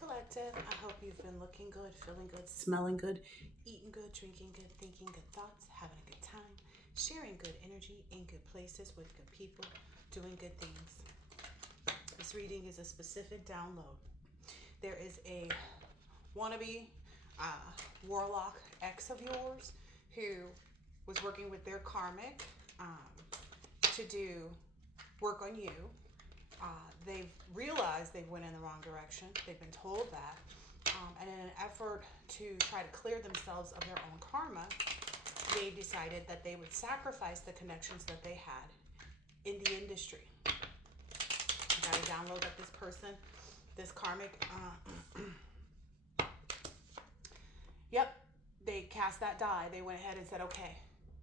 Collective. I hope you've been looking good, feeling good, smelling good, eating good, drinking good, thinking good thoughts, having a good time, sharing good energy in good places with good people, doing good things. This reading is a specific download. There is a wannabe uh, warlock ex of yours who was working with their karmic to do work on you. They've realized they went in the wrong direction. They've been told that. And in an effort to try to clear themselves of their own karma, they decided that they would sacrifice the connections that they had in the industry. You got to download that this person, this karmic, yep, they cast that die. They went ahead and said, okay,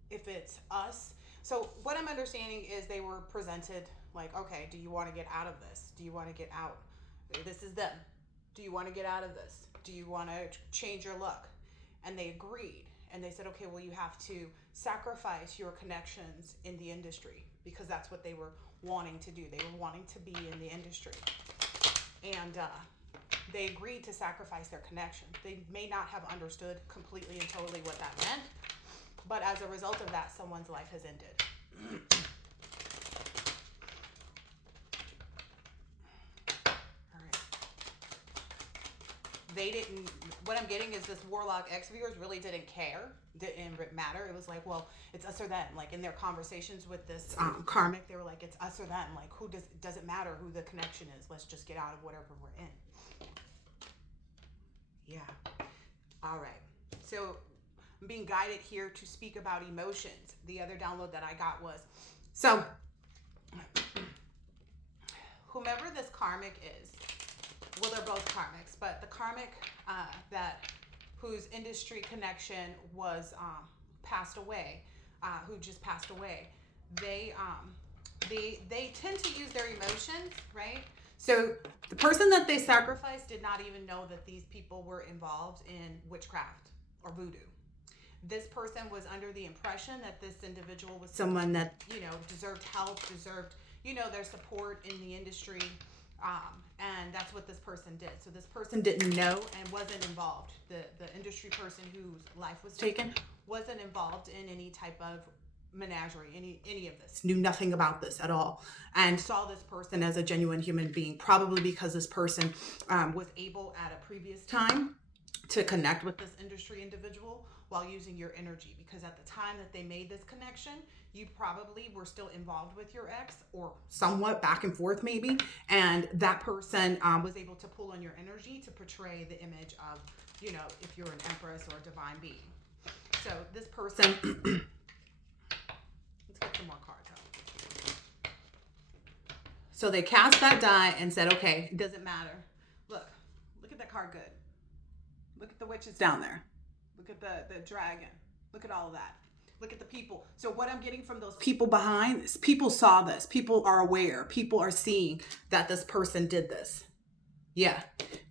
if it's us. So what I'm understanding is they were presented like, okay, do you want to get out of this? Do you want to get out? This is them. Do you want to get out of this? Do you want to change your luck? And they agreed. And they said, okay, well, you have to sacrifice your connections in the industry because that's what they were wanting to do. They were wanting to be in the industry. And they agreed to sacrifice their connections. They may not have understood completely and totally what that meant. But as a result of that, someone's life has ended. They didn't, what I'm getting is this warlock ex of yours really didn't care, didn't matter. It was like, well, it's us or them. Like in their conversations with this karmic, they were like, it's us or them. Like who does it matter who the connection is. Let's just get out of whatever we're in. Yeah. All right. So I'm being guided here to speak about emotions. The other download that I got was, so whomever this karmic is, well, they're both karmics, but the karmic that whose industry connection was passed away, who just passed away, they tend to use their emotions, right? So the person that they sacrificed did not even know that these people were involved in witchcraft or voodoo. This person was under the impression that this individual was someone that, deserved help, deserved, their support in the industry. And that's what this person did. So this person didn't know and wasn't involved. The industry person whose life was taken wasn't involved in any type of menagerie, any of this, knew nothing about this at all, and saw this person as a genuine human being, probably because this person was able at a previous time to connect with this industry individual while using your energy, because at the time that they made this connection, you probably were still involved with your ex or somewhat back and forth maybe, and that person was able to pull on your energy to portray the image of, if you're an empress or a divine being. So this person, let's get some more cards out. So they cast that die and said, okay, it doesn't matter. Look at that card, good. Look at the witches down there. Look at the dragon. Look at all of that. Look at the people. So what I'm getting from those people behind this, people saw this. People are aware. People are seeing that this person did this. Yeah.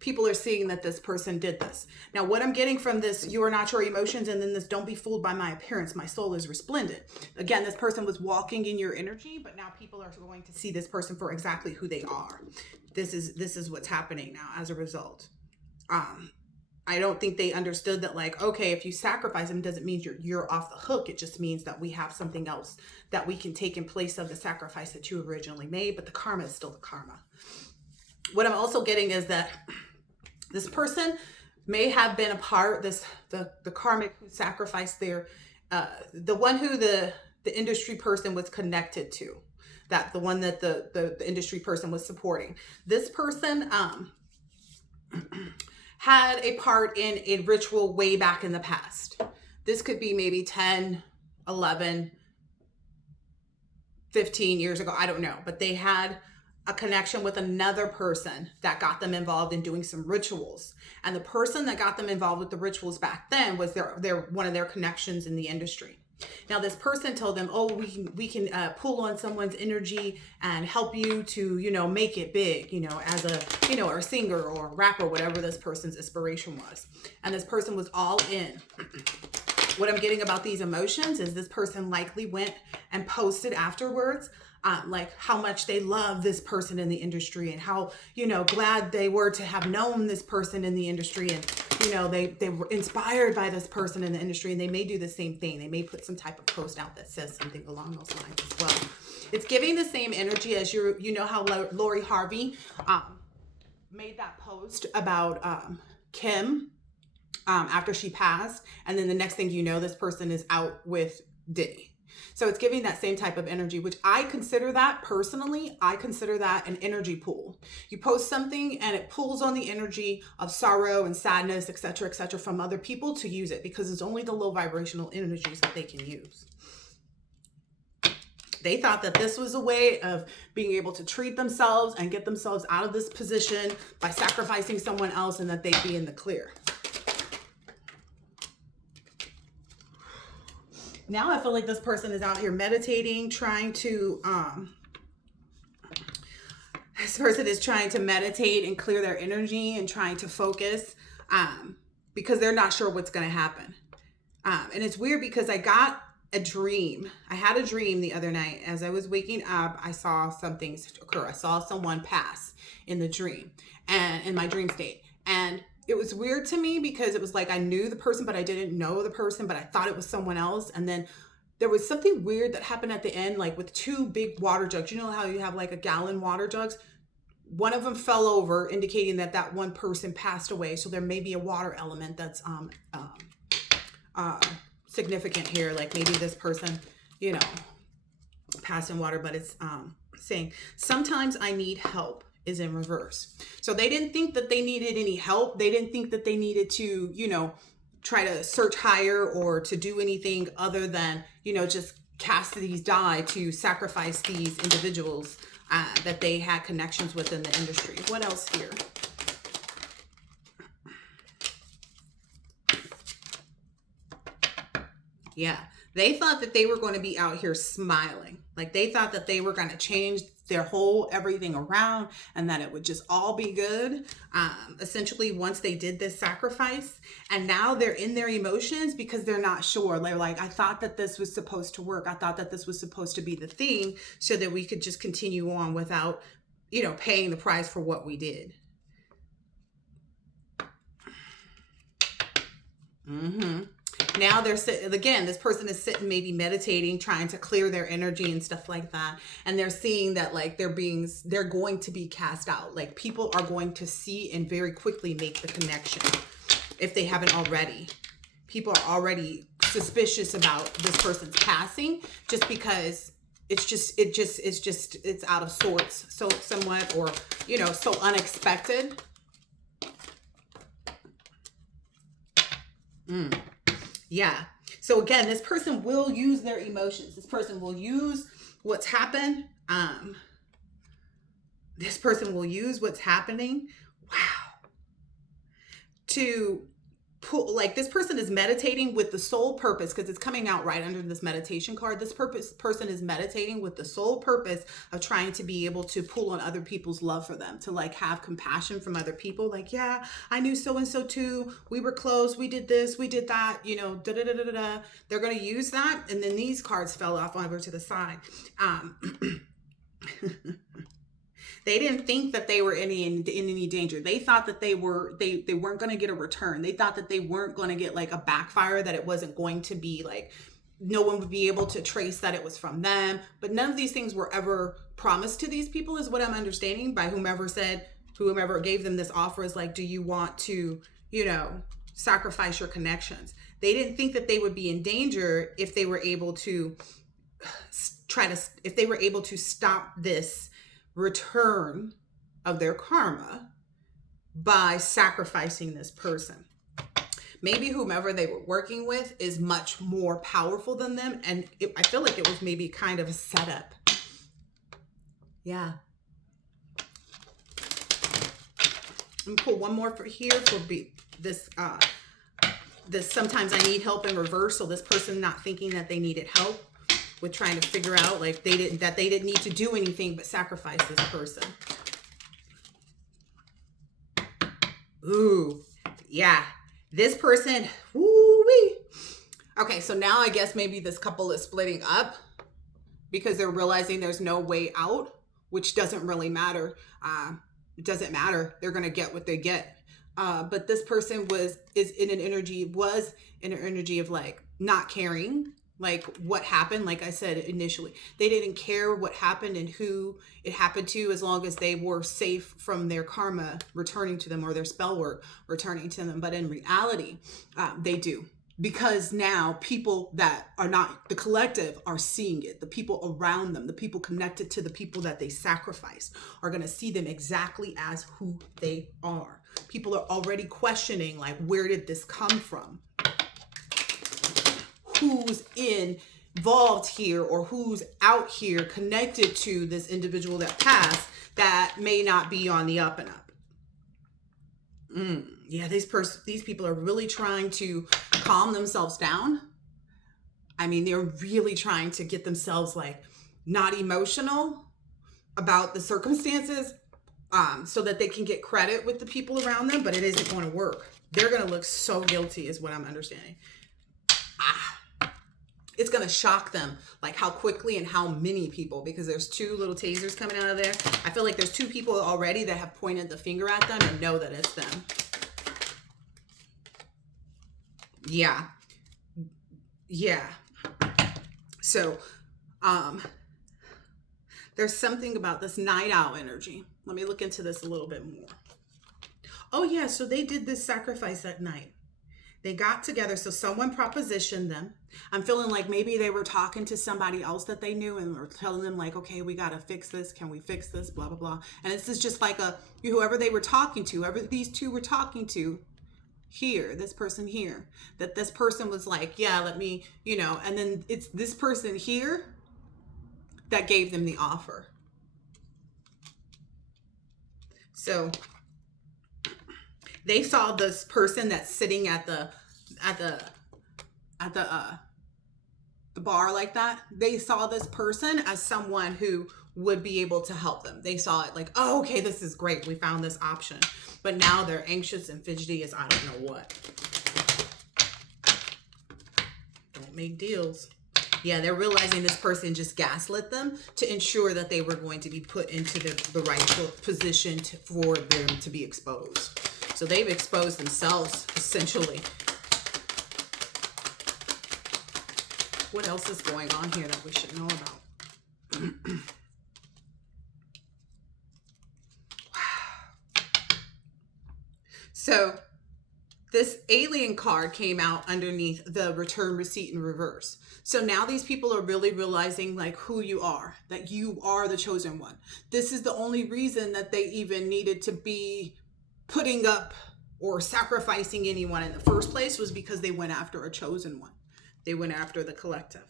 People are seeing that this person did this. Now, what I'm getting from this, you are not your emotions, and then this, don't be fooled by my appearance. My soul is resplendent. Again, this person was walking in your energy, but now people are going to see this person for exactly who they are. This is what's happening now as a result. I don't think they understood that, like, okay, if you sacrifice them doesn't mean you're off the hook. It just means that we have something else that we can take in place of the sacrifice that you originally made, but the karma is still the karma. What I'm also getting is that this person may have been a part, the karmic who sacrificed their, the one who the industry person was connected to, that the one that the industry person was supporting. This person, had a part in a ritual way back in the past. This could be maybe 10, 11, 15 years ago. I don't know. But they had a connection with another person that got them involved in doing some rituals. And the person that got them involved with the rituals back then was their one of their connections in the industry. Now, this person told them, oh, we can pull on someone's energy and help you to, make it big, as a, or a singer or a rapper, whatever this person's inspiration was. And this person was all in. What I'm getting about these emotions is this person likely went and posted afterwards like how much they love this person in the industry and how, glad they were to have known this person in the industry. And, they were inspired by this person in the industry, and they may do the same thing. They may put some type of post out that says something along those lines as well. It's giving the same energy as how Lori Harvey made that post about Kim after she passed. And then the next thing you know, this person is out with Diddy. So it's giving that same type of energy, which I consider that personally, I consider that an energy pool. You post something and it pulls on the energy of sorrow and sadness, et cetera, from other people to use it, because it's only the low vibrational energies that they can use. They thought that this was a way of being able to treat themselves and get themselves out of this position by sacrificing someone else, and that they'd be in the clear. Now I feel like this person is out here meditating, this person is trying to meditate and clear their energy and trying to focus because they're not sure what's going to happen. And it's weird because I got a dream. I had a dream the other night. As I was waking up, I saw something occur. I saw someone pass in the dream and in my dream state. And it was weird to me because it was like I knew the person, but I didn't know the person, but I thought it was someone else. And then there was something weird that happened at the end, like with two big water jugs. You know how you have like a gallon water jugs? One of them fell over, indicating that that one person passed away. So there may be a water element that's significant here. Like maybe this person, passed in water, but it's saying, sometimes I need help, is in reverse. So they didn't think that they needed any help. They didn't think that they needed to, try to search higher or to do anything other than, just cast these die to sacrifice these individuals that they had connections with in the industry. What else here? Yeah. They thought that they were going to be out here smiling. Like they thought that they were going to change their whole everything around and that it would just all be good. Essentially, once they did this sacrifice, and now they're in their emotions because they're not sure. They're like, I thought that this was supposed to work. I thought that this was supposed to be the thing so that we could just continue on without, paying the price for what we did. Now they're sitting, again, this person is sitting, maybe meditating, trying to clear their energy and stuff like that. And they're seeing that like they're going to be cast out. Like people are going to see and very quickly make the connection if they haven't already. People are already suspicious about this person's passing just because it's out of sorts. So somewhat, or, so unexpected. Yeah. So again, this person will use their emotions. This person will use what's happened. This person will use what's happening. Wow. To pull, like this person is meditating with the sole purpose, because it's coming out right under this meditation card. This person is meditating with the sole purpose of trying to be able to pull on other people's love for them, to like have compassion from other people. Like, yeah, I knew so-and-so too. We were close. We did this, we did that, da-da-da-da-da. They're going to use that. And then these cards fell off over to the side. They didn't think that they were in any danger. They thought that they weren't going to get a return. They thought that they weren't going to get like a backfire, that it wasn't going to be like, no one would be able to trace that it was from them. But none of these things were ever promised to these people, is what I'm understanding, by whomever gave them this offer, is like, do you want to, sacrifice your connections? They didn't think that they would be in danger if they were able to stop this return of their karma by sacrificing this person. Maybe whomever they were working with is much more powerful than them, and I feel like it was maybe kind of a setup. Yeah. Let me pull one more for here for this sometimes I need help in reverse. So this person not thinking that they needed help with trying to figure out like they didn't need to do anything but sacrifice this person. Ooh, yeah. This person, woo-wee. Okay, so now I guess maybe this couple is splitting up because they're realizing there's no way out, which doesn't really matter. It doesn't matter. They're going to get what they get. But this person was in an energy of like not caring, like what happened. Like I said initially, they didn't care what happened and who it happened to, as long as they were safe from their karma returning to them or their spell work returning to them. But in reality, they do. Because now people that are not the collective are seeing it. The people around them, the people connected to the people that they sacrificed, are going to see them exactly as who they are. People are already questioning, like, where did this come from? Who's involved here, or who's out here connected to this individual that passed that may not be on the up and up? Yeah, these people are really trying to calm themselves down. I mean, they're really trying to get themselves like not emotional about the circumstances, so that they can get credit with the people around them, but it isn't going to work. They're going to look so guilty is what I'm understanding. It's going to shock them, like how quickly and how many people, because there's two little tasers coming out of there. I feel like there's two people already that have pointed the finger at them and know that it's them. Yeah. So, there's something about this night owl energy. Let me look into this a little bit more. Oh yeah, so they did this sacrifice that night. They got together, so someone propositioned them. I'm feeling like maybe they were talking to somebody else that they knew and were telling them like, okay, we got to fix this. Can we fix this? Blah, blah, blah. And this is just like whoever they were talking to, whoever these two were talking to here, this person here, that this person was like, yeah, let me, and then it's this person here that gave them the offer. So they saw this person that's sitting at the bar like that. They saw this person as someone who would be able to help them. They saw it like, oh, okay, this is great. We found this option. But now they're anxious and fidgety as I don't know what. Don't make deals. Yeah, they're realizing this person just gaslit them to ensure that they were going to be put into the rightful position for them to be exposed. So they've exposed themselves, essentially. What else is going on here that we should know about? So this alien card came out underneath the return receipt in reverse. So now these people are really realizing like who you are, that you are the chosen one. This is the only reason that they even needed to be putting up or sacrificing anyone in the first place, was because they went after a chosen one. They went after the collective.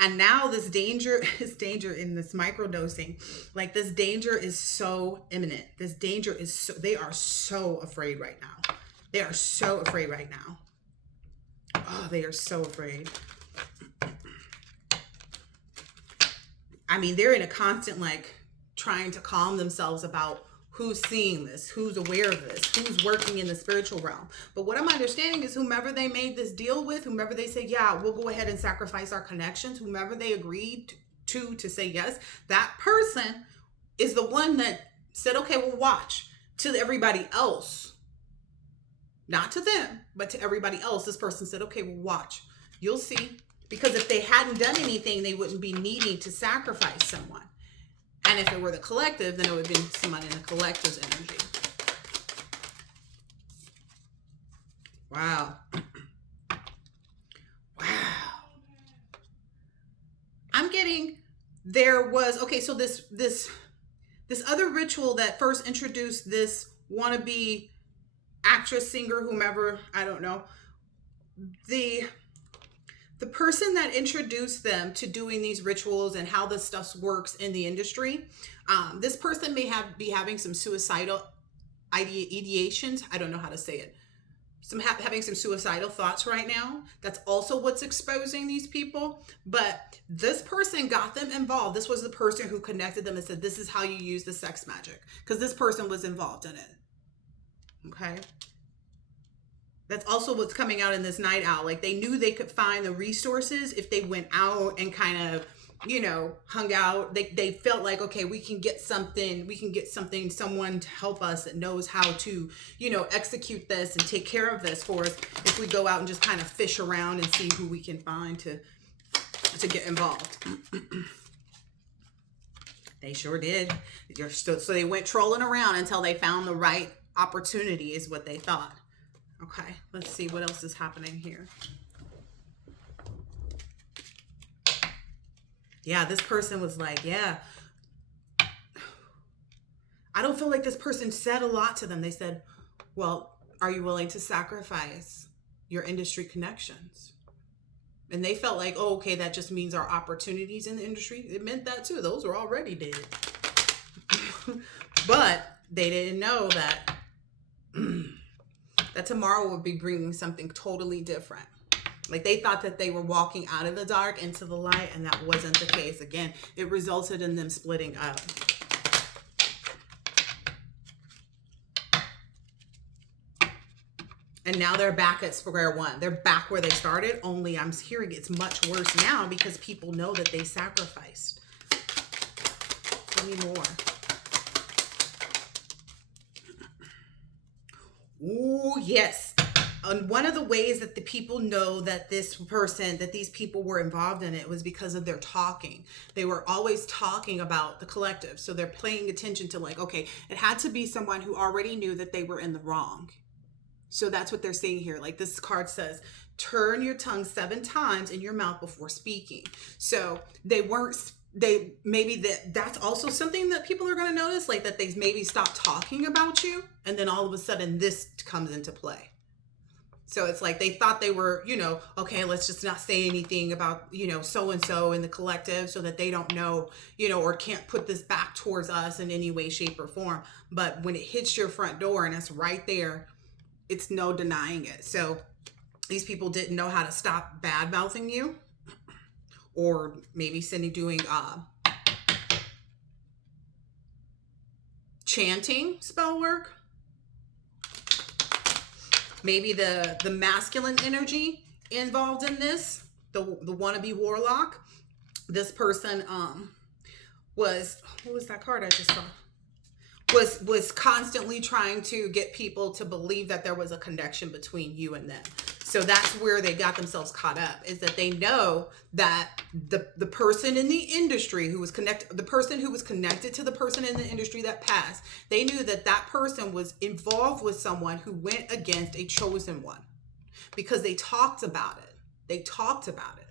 And now this danger in this microdosing, like this danger is so imminent. This danger is so, they are so afraid right now. They are so afraid right now. Oh, they are so afraid. I mean, they're in a constant, like, trying to calm themselves about who's seeing this, who's aware of this, who's working in the spiritual realm. But what I'm understanding is whomever they made this deal with, whomever they say, yeah, we'll go ahead and sacrifice our connections, whomever they agreed to say yes, that person is the one that said, okay, well, watch. To everybody else, not to them, but to everybody else, this person said, okay, well, watch. You'll see. Because if they hadn't done anything, they wouldn't be needing to sacrifice someone. And if it were the collective, then it would have been someone in the collective's energy. Wow. Wow. I'm getting, there was, okay, so this other ritual that first introduced this wannabe actress, singer, whomever, I don't know, the person that introduced them to doing these rituals and how this stuff works in the industry, this person may be having some suicidal ideations. I don't know how to say it. Having some suicidal thoughts right now. That's also what's exposing these people. But this person got them involved. This was the person who connected them and said, this is how you use the sex magic. Because this person was involved in it. Okay. That's also what's coming out in this night owl. Like they knew they could find the resources if they went out and kind of hung out. They felt like, okay, we can get something, someone to help us that knows how to, execute this and take care of this for us if we go out and just kind of fish around and see who we can find to get involved. They sure did. So they went trolling around until they found the right opportunity, is what they thought. Okay, let's see what else is happening here. Yeah, this person was like, yeah, I don't feel like this person said a lot to them. They said, well, are you willing to sacrifice your industry connections? And they felt like, oh, okay, that just means our opportunities in the industry. It meant that too. Those were already dead. But they didn't know that that tomorrow would be bringing something totally different. Like, they thought that they were walking out of the dark into the light, and that wasn't the case. Again, it resulted in them splitting up. And now they're back at square one. They're back where they started, only I'm hearing it's much worse now because people know that they sacrificed. Tell me more. Ooh, yes. And one of the ways that the people know that these people were involved in it was because of their talking. They were always talking about the collective. So they're paying attention to, like, okay, it had to be someone who already knew that they were in the wrong. So that's what they're saying here. Like, this card says, turn your tongue 7 times in your mouth before speaking. So that's also something that people are going to notice, like that they maybe stop talking about you. And then all of a sudden this comes into play. So it's like they thought they were, okay, let's just not say anything about, so-and-so in the collective so that they don't know, or can't put this back towards us in any way, shape, or form. But when it hits your front door and it's right there, it's no denying it. So these people didn't know how to stop bad mouthing you, or maybe doing chanting spell work. Maybe the masculine energy involved in this, the wannabe warlock. This person what was that card I just saw? Was constantly trying to get people to believe that there was a connection between you and them. So that's where they got themselves caught up, is that they know that the person in the industry who was connected, the person who was connected to the person in the industry that passed, they knew that that person was involved with someone who went against a chosen one, because they talked about it. They talked about it.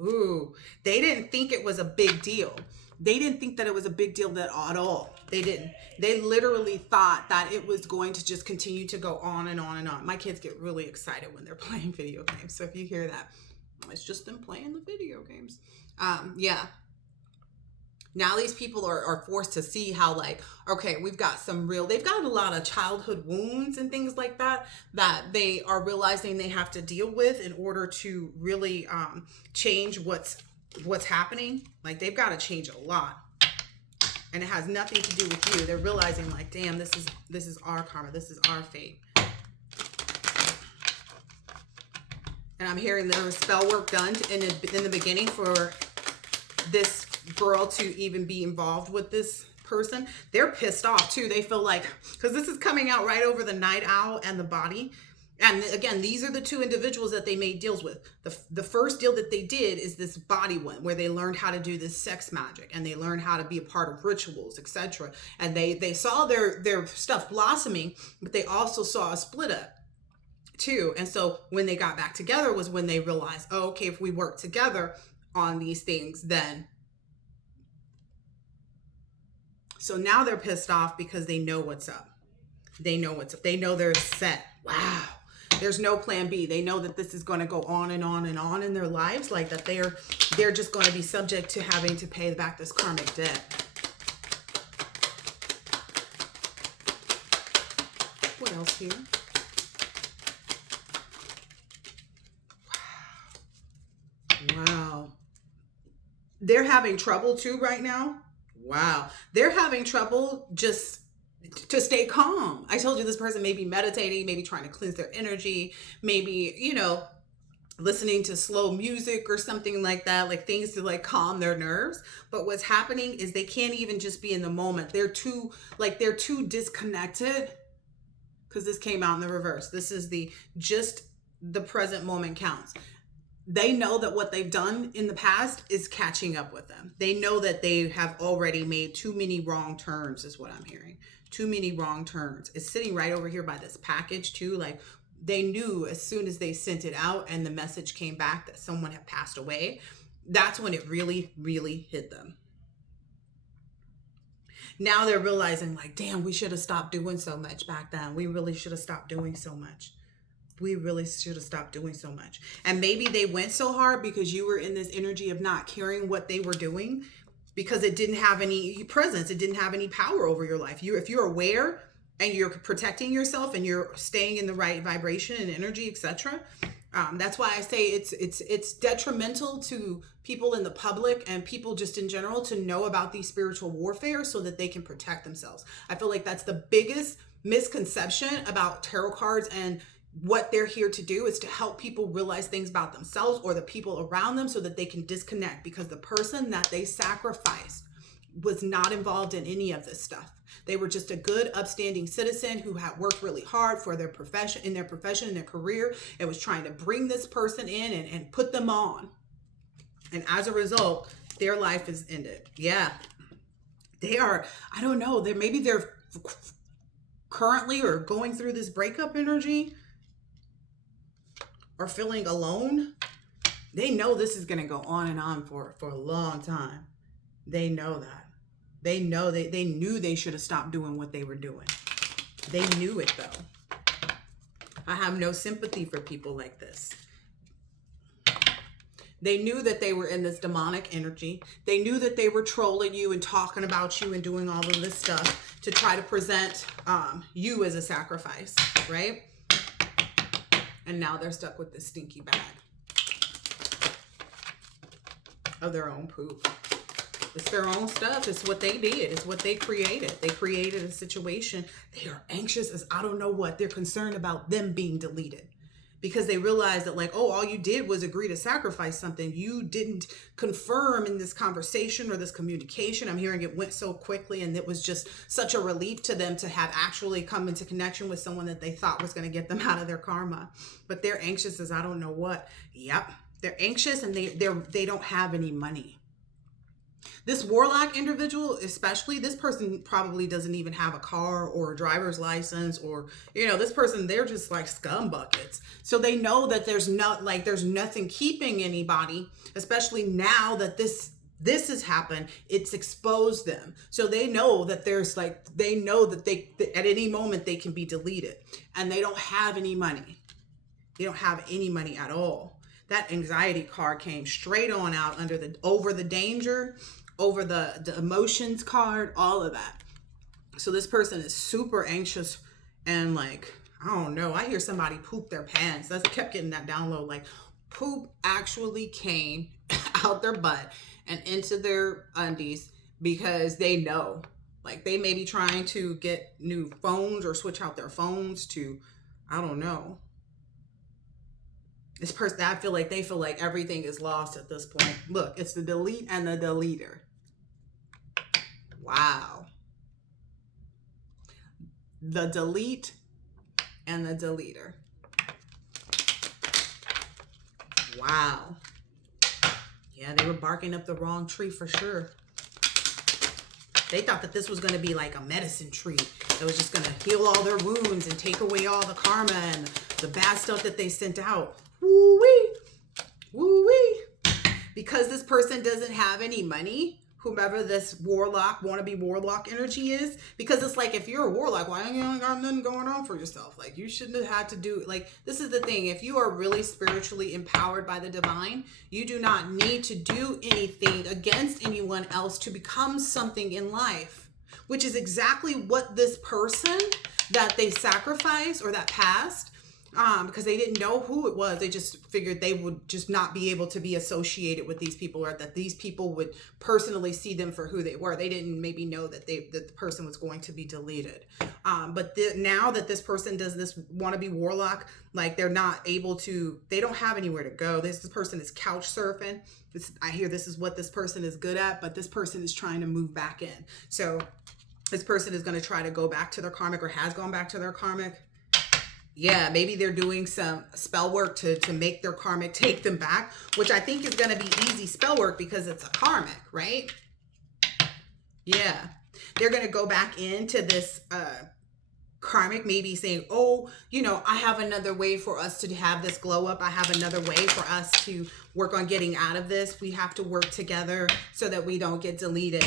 Ooh, they didn't think it was a big deal. They didn't think that it was a big deal at all. They didn't. They literally thought that it was going to just continue to go on and on and on. My kids get really excited when they're playing video games. So if you hear that, it's just them playing the video games. Yeah. Now these people are forced to see how, like, okay, they've got a lot of childhood wounds and things like that they are realizing they have to deal with in order to really change what's happening. Like, they've got to change a lot, and it has nothing to do with you. They're realizing, like, damn, this is our karma, this is our fate. And I'm hearing there was spell work done in the beginning for this girl to even be involved with this person. They're pissed off too. They feel like, because this is coming out right over the night owl and the body. And again, these are the two individuals that they made deals with. The first deal that they did is this body one, where they learned how to do this sex magic, and they learned how to be a part of rituals, etc. And they saw their stuff blossoming, but they also saw a split up too. And so when they got back together was when they realized, oh, okay, if we work together on these things, then. So now they're pissed off because they know what's up. They know what's up. They know they're set. Wow. There's no plan B. They know that this is going to go on and on and on in their lives, like that they're just going to be subject to having to pay back this karmic debt. What else here? Wow. They're having trouble too right now. Wow. They're having trouble just to stay calm. I told you this person may be meditating, maybe trying to cleanse their energy, maybe, listening to slow music or something like that, like things to like calm their nerves. But what's happening is they can't even just be in the moment. They're too disconnected, because this came out in the reverse. This is the present moment counts. They know that what they've done in the past is catching up with them. They know that they have already made too many wrong turns, is what I'm hearing. Too many wrong turns. It's sitting right over here by this package too. Like, they knew as soon as they sent it out and the message came back that someone had passed away, that's when it really, really hit them. Now they're realizing, like, damn, we should have stopped doing so much back then. We really should have stopped doing so much. We really should have stopped doing so much. And maybe they went so hard because you were in this energy of not caring what they were doing, because it didn't have any presence. It didn't have any power over your life. If you're aware and you're protecting yourself and you're staying in the right vibration and energy, etc. That's why I say it's detrimental to people in the public and people just in general to know about these spiritual warfare so that they can protect themselves. I feel like that's the biggest misconception about tarot cards, and what they're here to do is to help people realize things about themselves or the people around them so that they can disconnect, because the person that they sacrificed was not involved in any of this stuff. They were just a good, upstanding citizen who had worked really hard for their profession, in their career, and was trying to bring this person in and put them on. And as a result, their life is ended. Yeah. They are, I don't know, maybe they're currently or going through this breakup energy, or feeling alone. They know this is going to go on and on for a long time. They know that. They know they knew they should have stopped doing what they were doing. They knew it though. I have no sympathy for people like this. They knew that they were in this demonic energy. They knew that they were trolling you and talking about you and doing all of this stuff to try to present you as a sacrifice, right? And now they're stuck with this stinky bag of their own poop. It's their own stuff. It's what they did. It's what they created. They created a situation. They are anxious as I don't know what. They're concerned about them being deleted, because they realize that, like, oh, all you did was agree to sacrifice something. You didn't confirm in this conversation or this communication. I'm hearing it went so quickly, and it was just such a relief to them to have actually come into connection with someone that they thought was going to get them out of their karma. But they're anxious as I don't know what. Yep. They're anxious, and they don't have any money. This warlock individual, especially, this person probably doesn't even have a car or a driver's license, or, this person, they're just like scum buckets. So they know that there's nothing keeping anybody, especially now that this has happened. It's exposed them. So they know that that at any moment they can be deleted, and they don't have any money. They don't have any money at all. That anxiety card came straight on out over the danger, over the emotions card, all of that. So this person is super anxious, and like, I don't know, I hear somebody poop their pants. I kept getting that download, like poop actually came out their butt and into their undies, because they know, like, they may be trying to get new phones or switch out their phones to, I don't know. This person, I feel like they feel like everything is lost at this point. Look, it's the delete and the deleter. Wow. The delete and the deleter. Wow. Yeah, they were barking up the wrong tree for sure. They thought that this was going to be like a medicine tree that was just going to heal all their wounds and take away all the karma and the bad stuff that they sent out. Woo-wee. Woo-wee. Because this person doesn't have any money, whomever this wannabe warlock energy is, because it's like, if you're a warlock, why you ain't got nothing going on for yourself? Like, you shouldn't have had to do, like, this is the thing. If you are really spiritually empowered by the divine, you do not need to do anything against anyone else to become something in life, which is exactly what this person that they sacrificed or that passed, because they didn't know who it was. They just figured they would just not be able to be associated with these people, or that these people would personally see them for who they were. They didn't maybe know that that the person was going to be deleted. But now that this person does this wannabe warlock, like they're not able to, they don't have anywhere to go. This person is couch surfing. I hear this is what this person is good at, but this person is trying to move back in. So this person is going to try to go back to their karmic, or has gone back to their karmic. Yeah, maybe they're doing some spell work to make their karmic take them back, which I think is going to be easy spell work because it's a karmic, right? Yeah. They're going to go back into this karmic, maybe saying, oh, you know, I have another way for us to have this glow up. I have another way for us to work on getting out of this. We have to work together so that we don't get deleted.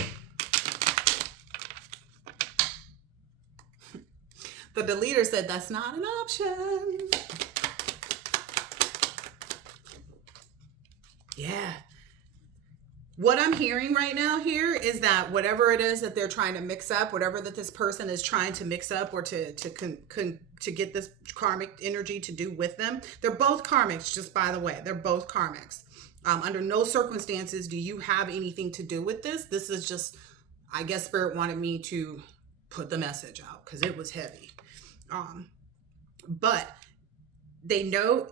The deleter said that's not an option. Yeah. What I'm hearing right now here is that whatever it is that they're trying to mix up, whatever that this person is trying to mix up, or to get this karmic energy to do with them, they're both karmics, just by the way. They're both karmics. Under no circumstances do you have anything to do with this. This is just, I guess Spirit wanted me to put the message out because it was heavy. But they know,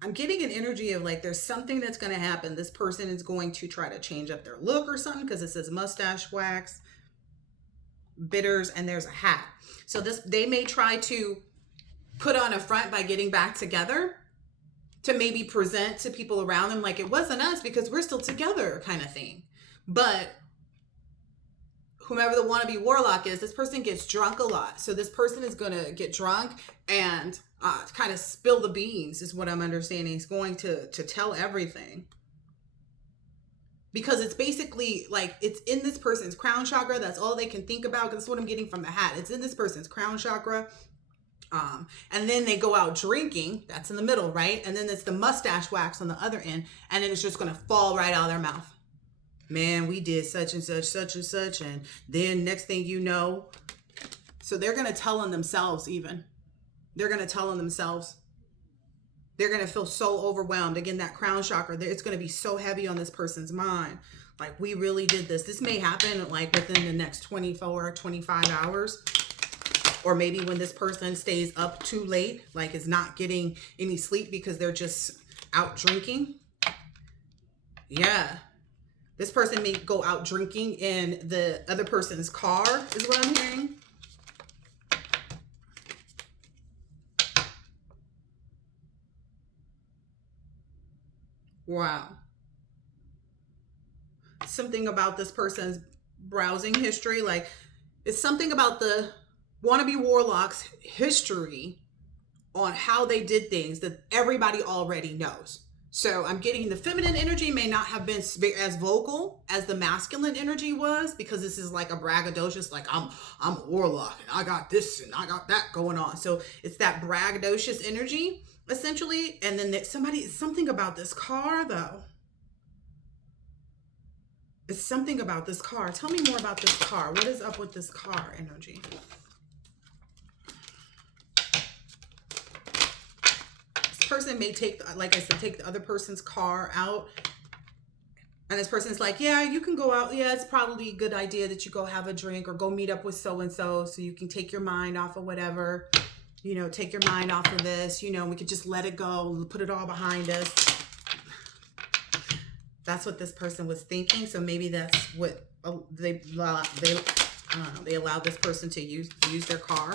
I'm getting an energy of like, there's something that's going to happen. This person is going to try to change up their look or something, because it says mustache wax, bitters, and there's a hat. So they may try to put on a front by getting back together to maybe present to people around them like it wasn't us because we're still together kind of thing. But whomever the wannabe warlock is, this person gets drunk a lot. So this person is going to get drunk and kind of spill the beans, is what I'm understanding. He's going to tell everything. Because it's basically like, it's in this person's crown chakra. That's all they can think about. Because that's what I'm getting from the hat. It's in this person's crown chakra. And then they go out drinking. That's in the middle, right? And then it's the mustache wax on the other end. And then it's just going to fall right out of their mouth. Man, we did such and such, such and such. And then next thing you know, so they're going to tell on themselves even. They're going to tell on themselves. They're going to feel so overwhelmed. Again, that crown chakra, it's going to be so heavy on this person's mind. Like, we really did this. This may happen like within the next 24, 25 hours. Or maybe when this person stays up too late, like is not getting any sleep because they're just out drinking. Yeah. This person may go out drinking in the other person's car, is what I'm hearing. Wow. Something about this person's browsing history. Like, it's something about the wannabe warlock's history on how they did things that everybody already knows. So I'm getting the feminine energy may not have been as vocal as the masculine energy was, because this is like a braggadocious, like I'm a warlock and I got this and I got that going on. So it's that braggadocious energy essentially. And then something about this car though. It's something about this car. Tell me more about this car. What is up with this car energy? Person may take, like I said, take the other person's car out, and this person's like, yeah, you can go out. Yeah, it's probably a good idea that you go have a drink or go meet up with so-and-so so you can take your mind off of whatever, you know, take your mind off of this, you know, we could just let it go, put it all behind us. That's what this person was thinking. So maybe that's what they allowed this person to use their car.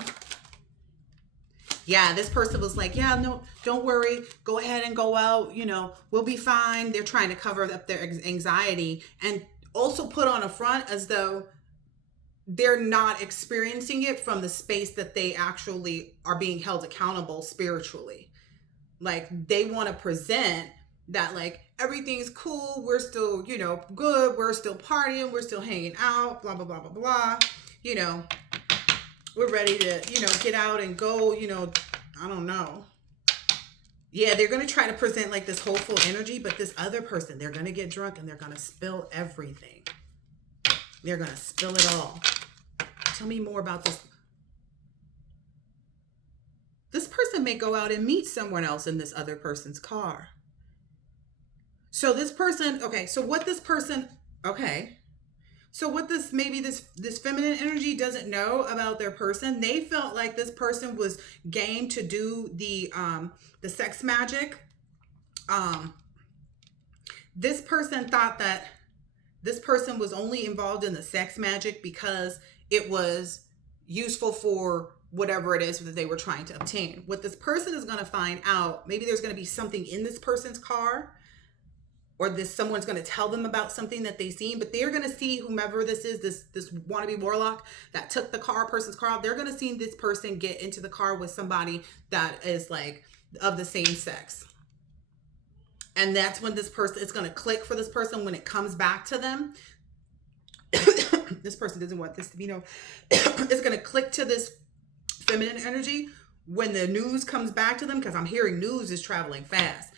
Yeah, this person was like, yeah, no, don't worry. Go ahead and go out. You know, we'll be fine. They're trying to cover up their anxiety and also put on a front as though they're not experiencing it from the space that they actually are being held accountable spiritually. Like, they want to present that like everything's cool. We're still, you know, good. We're still partying. We're still hanging out, blah, blah, blah, blah, blah. You know, we're ready to, you know, get out and go, you know, I don't know. Yeah, they're going to try to present like this hopeful energy, but this other person, they're going to get drunk and they're going to spill everything. They're going to spill it all. Tell me more about this. This person person may go out and meet someone else in this other person's car. So this person, okay, so what this person, okay. So what this, maybe this feminine energy doesn't know about their person, they felt like this person was game to do the sex magic. This person thought that this person was only involved in the sex magic because it was useful for whatever it is that they were trying to obtain. What this person is going to find out, maybe there's going to be something in this person's car, or someone's going to tell them about something that they've seen, but they're going to see whomever this is, this wannabe warlock that took the person's car out, they're going to see this person get into the car with somebody that is like of the same sex. And that's when this person, it's going to click for this person when it comes back to them. This person doesn't want this to be known. It's going to click to this feminine energy when the news comes back to them, because I'm hearing news is traveling fast,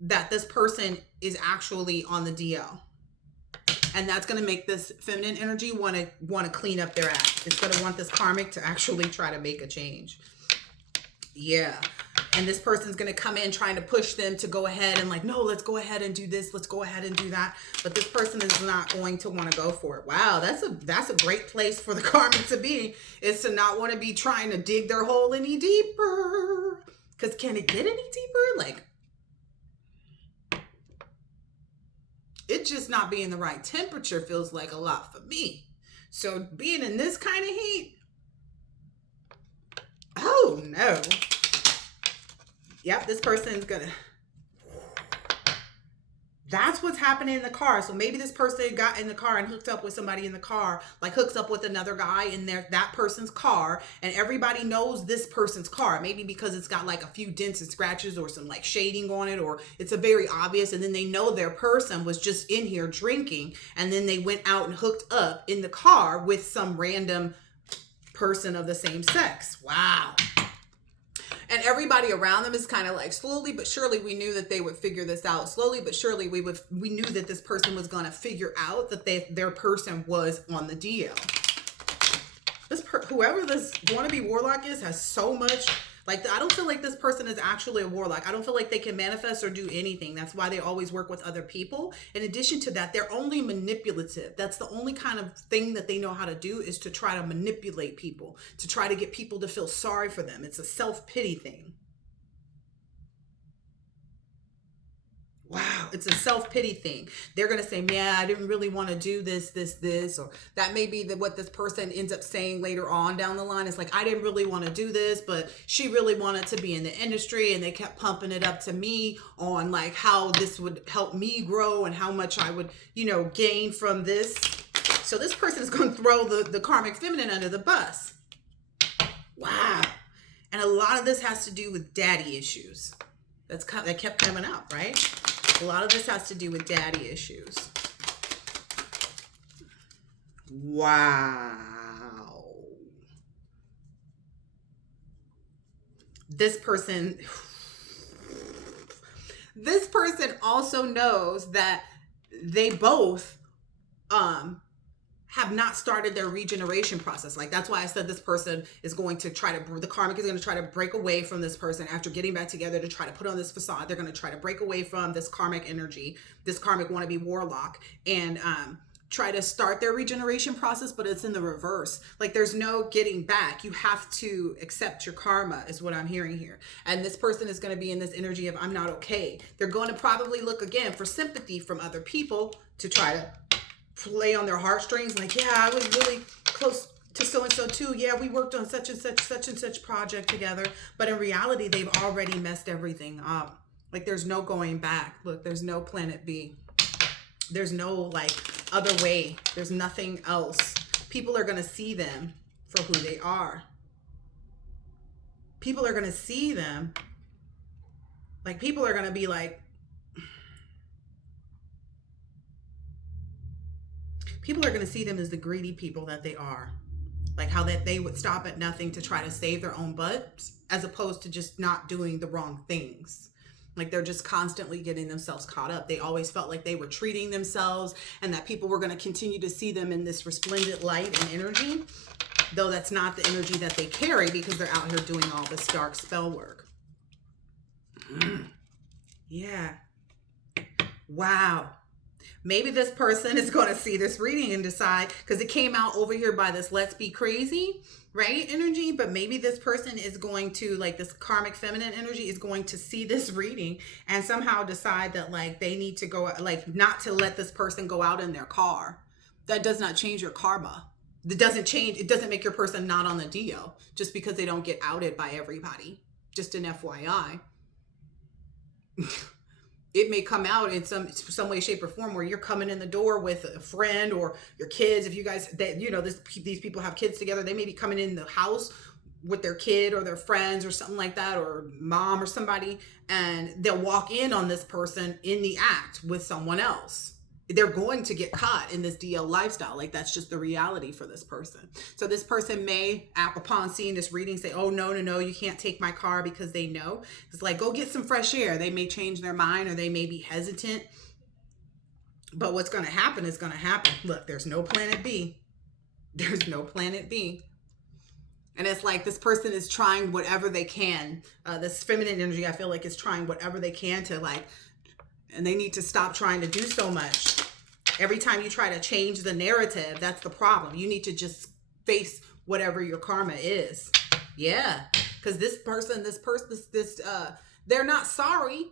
that this person is actually on the DL. And that's going to make this feminine energy want to clean up their act. It's going to want this karmic to actually try to make a change. Yeah. And this person's going to come in trying to push them to go ahead and like, no, let's go ahead and do this. Let's go ahead and do that. But this person is not going to want to go for it. Wow. That's a great place for the karmic to be, is to not want to be trying to dig their hole any deeper. Because can it get any deeper? Like, it just not being the right temperature feels like a lot for me. So being in this kind of heat, oh no. Yep, this person's gonna, that's what's happening in the car. So maybe this person got in the car and hooked up with somebody in the car, like hooks up with another guy in that person's car, and everybody knows this person's car. Maybe because it's got like a few dents and scratches or some like shading on it, or it's a very obvious, and then they know their person was just in here drinking, and then they went out and hooked up in the car with some random person of the same sex. Wow. And everybody around them is kind of like, slowly but surely we knew that they would figure this out. Slowly but surely we knew that this person was going to figure out that their person was on the DL. Whoever this wannabe warlock is has so much, like, I don't feel like this person is actually a warlock. I don't feel like they can manifest or do anything. That's why they always work with other people. In addition to that, they're only manipulative. That's the only kind of thing that they know how to do, is to try to manipulate people, to try to get people to feel sorry for them. It's a self-pity thing. Wow, it's a self-pity thing. They're going to say, yeah, I didn't really want to do this, or that may be what this person ends up saying later on down the line. It's like, I didn't really want to do this, but she really wanted to be in the industry, and they kept pumping it up to me on like how this would help me grow and how much I would, gain from this. So this person is going to throw the karmic feminine under the bus. Wow. And a lot of this has to do with daddy issues. That kept coming up, right? A lot of this has to do with daddy issues. Wow. This person also knows that they both have not started their regeneration process. Like, that's why I said this person is going to the karmic is going to try to break away from this person after getting back together to try to put on this facade. They're going to try to break away from this karmic energy, this karmic wannabe warlock, and try to start their regeneration process, but it's in the reverse. Like, there's no getting back. You have to accept your karma, is what I'm hearing here. And this person is going to be in this energy of, I'm not okay. They're going to probably look again for sympathy from other people to try to play on their heartstrings. Like, yeah, I was really close to so-and-so too. Yeah, we worked on such and such project together. But in reality, they've already messed everything up. Like, there's no going back. Look, there's no planet B. There's no like other way. There's nothing else. People are going to see them for who they are. People are going to see them. Like, people are going to be like, people are going to see them as the greedy people that they are. Like, how that they would stop at nothing to try to save their own butts, as opposed to just not doing the wrong things. Like, they're just constantly getting themselves caught up. They always felt like they were treating themselves, and that people were going to continue to see them in this resplendent light and energy, though that's not the energy that they carry, because they're out here doing all this dark spell work. Yeah. Wow. Maybe this person is going to see this reading and decide, because it came out over here by this let's be crazy, right? Energy. But maybe this person is going to, like, this karmic feminine energy is going to see this reading and somehow decide that, like, they need to go, like, not to let this person go out in their car. That does not change your karma. It doesn't change. It doesn't make your person not on the deal just because they don't get outed by everybody. Just an FYI. It may come out in some way, shape, or form where you're coming in the door with a friend or your kids. If you guys, these people have kids together, they may be coming in the house with their kid or their friends or something like that, or mom or somebody, and they'll walk in on this person in the act with someone else. They're going to get caught in this DL lifestyle. Like, that's just the reality for this person. So this person may, upon seeing this reading, say, oh, no, you can't take my car, because they know. It's like, go get some fresh air. They may change their mind, or they may be hesitant. But what's going to happen is going to happen. Look, there's no planet B. There's no planet B. And it's like this person is trying whatever they can. This feminine energy, I feel like, is trying whatever they can to, like, and they need to stop trying to do so much. Every time you try to change the narrative, that's the problem. You need to just face whatever your karma is. Yeah. Because this person, they're not sorry.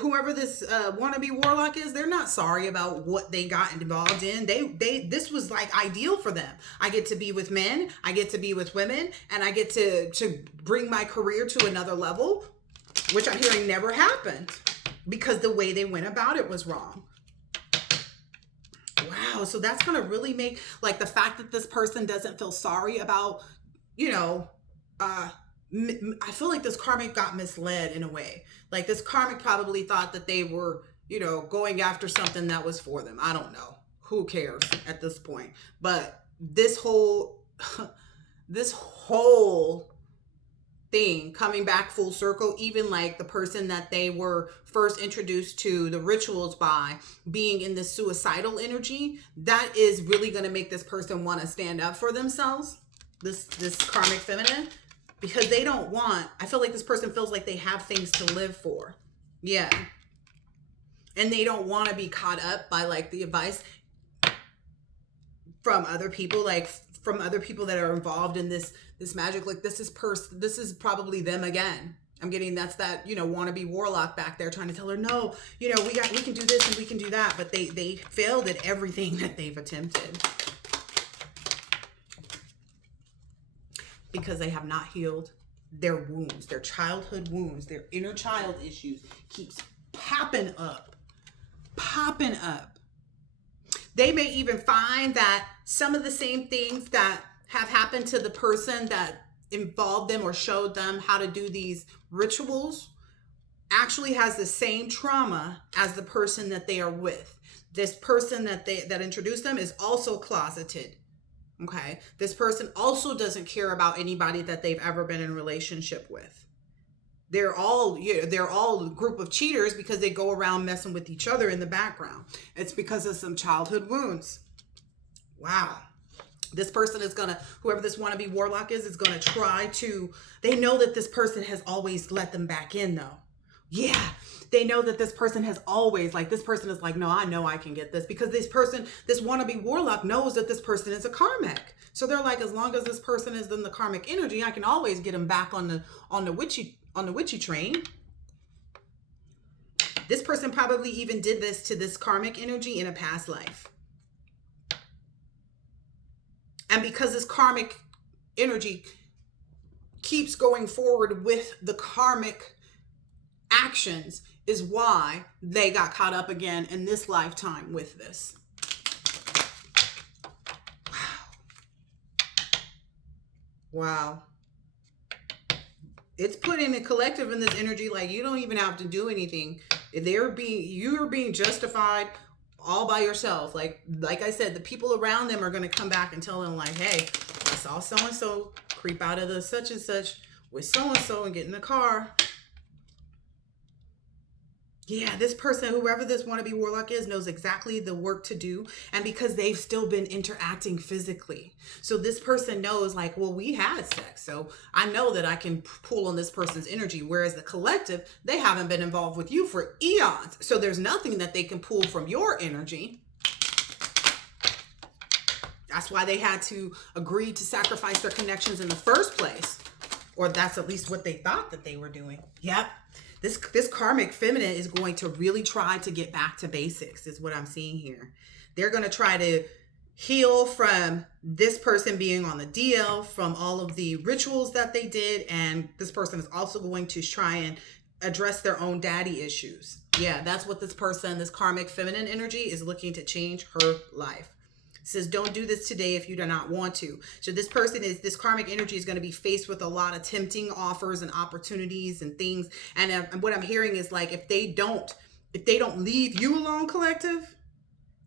Whoever this wannabe warlock is, they're not sorry about what they got involved in. This was like ideal for them. I get to be with men, I get to be with women, and I get to bring my career to another level, which I'm hearing never happened. Because the way they went about it was wrong. Wow. So that's going to really make, like, the fact that this person doesn't feel sorry about, I feel like this karmic got misled in a way. Like, this karmic probably thought that they were, going after something that was for them. I don't know. Who cares at this point? But this whole thing coming back full circle, even like the person that they were first introduced to the rituals by being in this suicidal energy, that is really going to make this person want to stand up for themselves, this karmic feminine, because they don't want, I feel like this person feels like they have things to live for. Yeah. And they don't want to be caught up by, like, the advice from other people, like from other people that are involved in this magic. Like, this is probably them again. I'm getting that wannabe warlock back there trying to tell her, no, we can do this and we can do that. But they failed at everything that they've attempted because they have not healed their wounds, their childhood wounds, their inner child issues keeps popping up. They may even find that some of the same things that have happened to the person that involved them or showed them how to do these rituals actually has the same trauma as the person that they are with. This person that introduced them is also closeted. Okay. This person also doesn't care about anybody that they've ever been in a relationship with. They're all a group of cheaters because they go around messing with each other in the background. It's because of some childhood wounds. Wow. This person is whoever this wannabe warlock is going to try to, they know that this person has always let them back in though. Yeah. They know that this person has always, like, this person is like, no, I know I can get this, because this wannabe warlock knows that this person is a karmic. So they're like, as long as this person is in the karmic energy, I can always get them back on the witchy train. This person probably even did this to this karmic energy in a past life. And because this karmic energy keeps going forward with the karmic actions is why they got caught up again in this lifetime with this. Wow. It's putting the collective in this energy like you don't even have to do anything. You're being justified all by yourself. Like I said, the people around them are going to come back and tell them, like, hey, I saw so-and-so creep out of the such and such with so-and-so and get in the car. Yeah, this person, whoever this wannabe warlock is, knows exactly the work to do. And because they've still been interacting physically. So this person knows, like, well, we had sex. So I know that I can pull on this person's energy. Whereas the collective, they haven't been involved with you for eons. So there's nothing that they can pull from your energy. That's why they had to agree to sacrifice their connections in the first place. Or that's at least what they thought that they were doing. Yep. This karmic feminine is going to really try to get back to basics, is what I'm seeing here. They're going to try to heal from this person being on the DL, from all of the rituals that they did. And this person is also going to try and address their own daddy issues. Yeah, that's what this person, this karmic feminine energy, is looking to change her life. It says, don't do this today if you do not want to. So this karmic energy is going to be faced with a lot of tempting offers and opportunities and things. And what I'm hearing is, like, if they don't leave you alone, collective,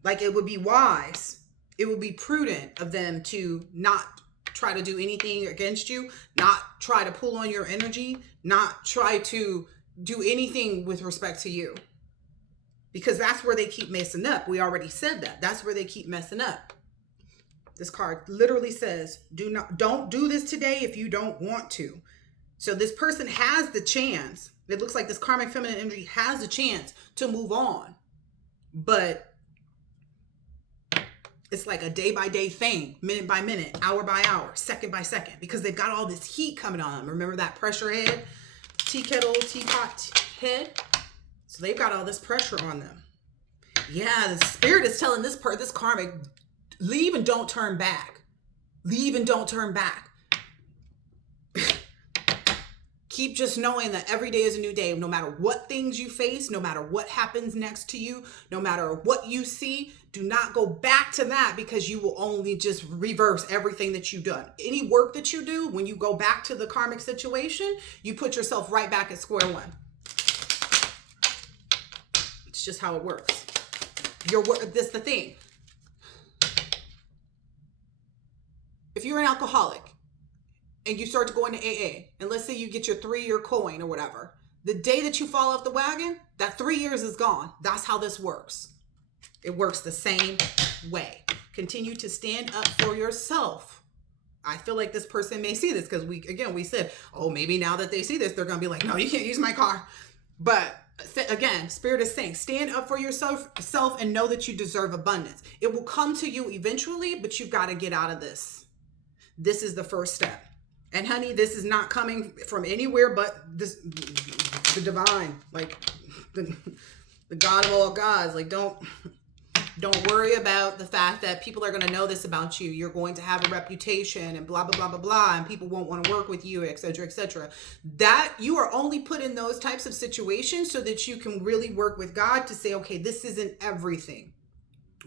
like, it would be wise, it would be prudent of them to not try to do anything against you, not try to pull on your energy, not try to do anything with respect to you. Because that's where they keep messing up. We already said that. That's where they keep messing up. This card literally says, don't do this today if you don't want to. So this person has the chance. It looks like this karmic feminine energy has a chance to move on. But it's like a day by day thing, minute by minute, hour by hour, second by second, because they've got all this heat coming on them. Remember that pressure head, tea kettle, teapot head? So they've got all this pressure on them. Yeah, the spirit is telling this karmic, leave and don't turn back. Leave and don't turn back. Keep just knowing that every day is a new day. No matter what things you face, no matter what happens next to you, no matter what you see, do not go back to that, because you will only just reverse everything that you've done. Any work that you do, when you go back to the karmic situation, you put yourself right back at square one. Just how it works. This the thing. If you're an alcoholic and you start to go into AA, and let's say you get your 3-year coin or whatever, the day that you fall off the wagon, that 3 years is gone. That's how this works. It works the same way. Continue to stand up for yourself. I feel like this person may see this, because we said, oh, maybe now that they see this, they're going to be like, no, you can't use my car. But again, Spirit is saying, stand up for yourself and know that you deserve abundance. It will come to you eventually, but you've got to get out of this. This is the first step. And honey, this is not coming from anywhere but the divine, like the God of all gods. Like, don't worry about the fact that people are going to know this about you. You're going to have a reputation and blah, blah, blah, blah, blah. And people won't want to work with you, et cetera, et cetera. That you are only put in those types of situations so that you can really work with God to say, okay, this isn't everything.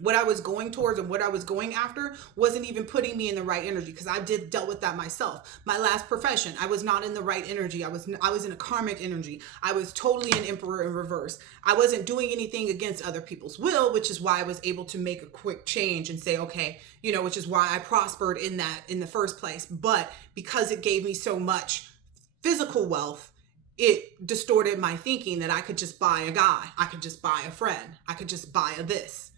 What I was going towards and what I was going after wasn't even putting me in the right energy, because I dealt with that myself. My last profession, I was not in the right energy. I was in a karmic energy. I was totally an emperor in reverse. I wasn't doing anything against other people's will, which is why I was able to make a quick change and say, okay, which is why I prospered in the first place. But because it gave me so much physical wealth, it distorted my thinking that I could just buy a guy. I could just buy a friend. I could just buy a this.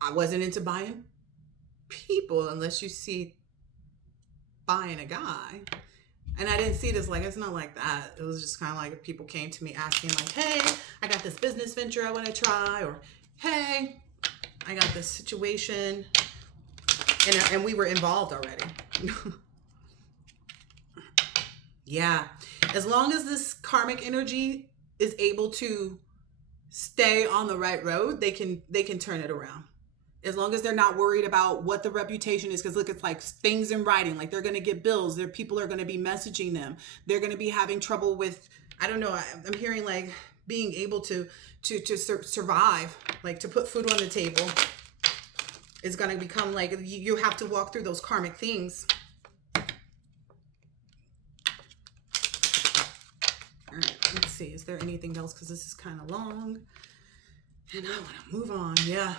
I wasn't into buying people, unless you see buying a guy. And I didn't see this like, it's not like that. It was just kind of like if people came to me asking like, hey, I got this business venture I want to try, or hey, I got this situation, and we were involved already. Yeah. As long as this karmic energy is able to stay on the right road, they can turn it around. As long as they're not worried about what the reputation is, because look, it's like things in writing, like they're going to get bills. People are going to be messaging them. They're going to be having trouble with, I don't know, I'm hearing like being able to survive, like to put food on the table is going to become like, you have to walk through those karmic things. All right, let's see. Is there anything else? Because this is kind of long and I want to move on. Yeah.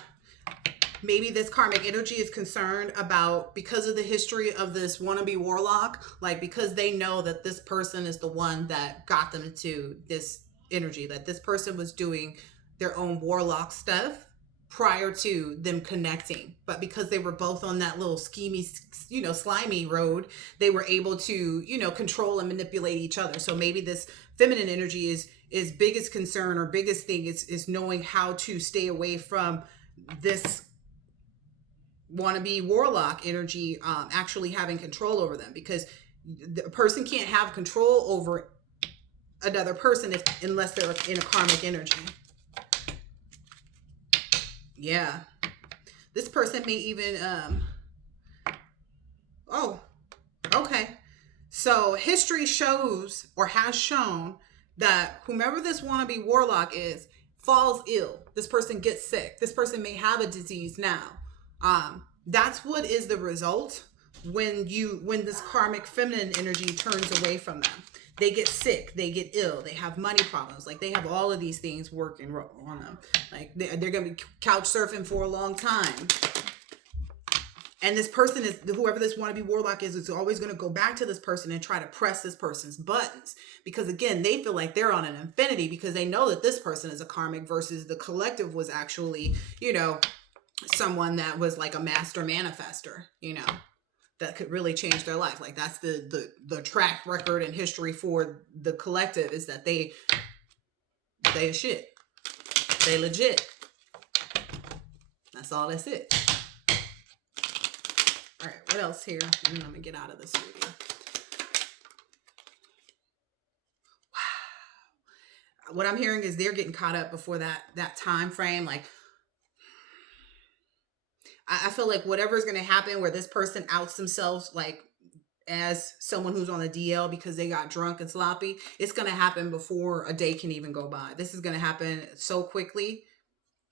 Maybe this karmic energy is concerned about, because of the history of this wannabe warlock, like because they know that this person is the one that got them into this energy, that this person was doing their own warlock stuff prior to them connecting. But because they were both on that little schemy, slimy road, they were able to, control and manipulate each other. So maybe this feminine energy is biggest concern or biggest thing is knowing how to stay away from this wannabe warlock energy actually having control over them, because the person can't have control over another person unless they're in a karmic energy. Yeah, this person may even oh, okay, so history shows or has shown that whomever this wannabe warlock is falls ill. This person gets sick. This person may have a disease now. That's what is the result when this karmic feminine energy turns away from them. They get sick, they get ill, they have money problems. Like, they have all of these things working on them. Like, they're going to be couch surfing for a long time. And this person is, whoever this wannabe warlock is always going to go back to this person and try to press this person's buttons. Because again, they feel like they're on an infinity because they know that this person is a karmic versus the collective was actually, someone that was like a master manifester, that could really change their life. Like, that's the track record and history for the collective, is that they shit. They legit. That's all that's it. All right, what else here? And then I'm gonna get out of this video. Wow. What I'm hearing is they're getting caught up before that time frame. Like, I feel like whatever's going to happen where this person outs themselves like as someone who's on the DL because they got drunk and sloppy, it's going to happen before a day can even go by. This is going to happen so quickly.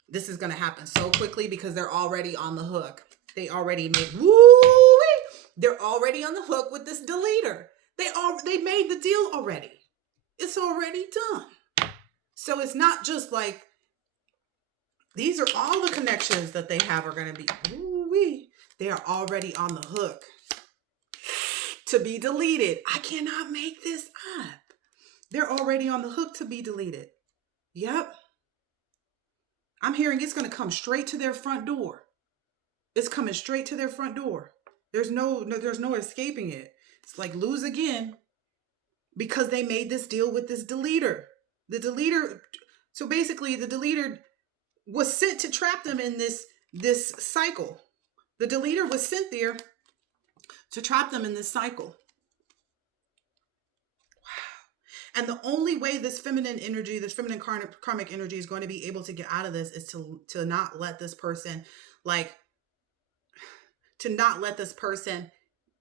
This is going to happen so quickly because they're already on the hook. They already made, they're already on the hook with this deleter. They made the deal already. It's already done. So it's not just like, these are all the connections that they have are going to be, they are already on the hook to be deleted. I cannot make this up. They're already on the hook to be deleted. Yep. I'm hearing it's going to come straight to their front door. It's coming straight to their front door. There's no escaping it. It's like lose again because they made this deal with this deleter. The deleter, so basically the deleter was sent to trap them in this cycle. The deleter was sent there to trap them in this cycle. Wow. And the only way this feminine energy, this feminine karmic energy is going to be able to get out of this is to not let this person,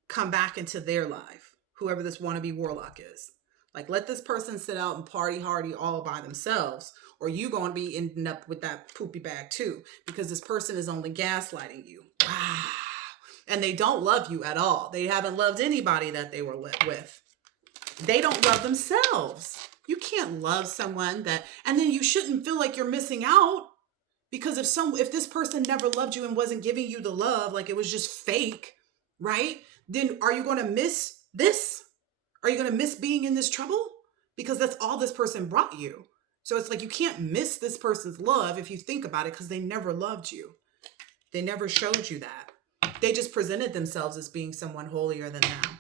come back into their life, whoever this wannabe warlock is. Like, let this person sit out and party hardy all by themselves, or you going to be ending up with that poopy bag too, because this person is only gaslighting you. Wow. And they don't love you at all. They haven't loved anybody that they were with. They don't love themselves. You can't love someone and then you shouldn't feel like you're missing out, because if this person never loved you and wasn't giving you the love, like it was just fake, right? Then are you going to miss this? Are you going to miss being in this trouble? Because that's all this person brought you. So it's like you can't miss this person's love if you think about it, because they never loved you. They never showed you that. They just presented themselves as being someone holier than thou.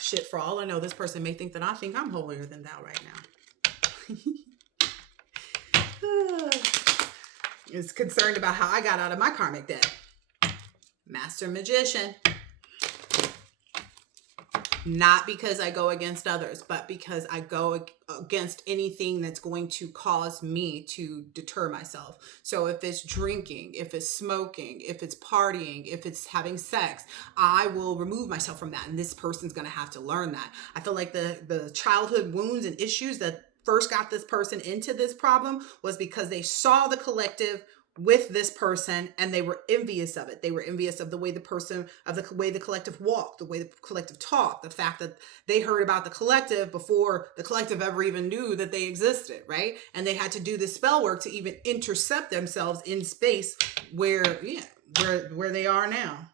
Shit, for all I know, this person may think that I think I'm holier than thou right now. Is concerned about how I got out of my karmic debt. Master magician. Not because I go against others, but because I go against anything that's going to cause me to deter myself. So if it's drinking, if it's smoking, if it's partying, if it's having sex, I will remove myself from that. And this person's going to have to learn that. I feel like the childhood wounds and issues that first got this person into this problem was because they saw the collective with this person and they were envious of it. They were envious of the way the collective walked, the way the collective talked, the fact that they heard about the collective before the collective ever even knew that they existed, right? And they had to do this spell work to even intercept themselves in space where they are now.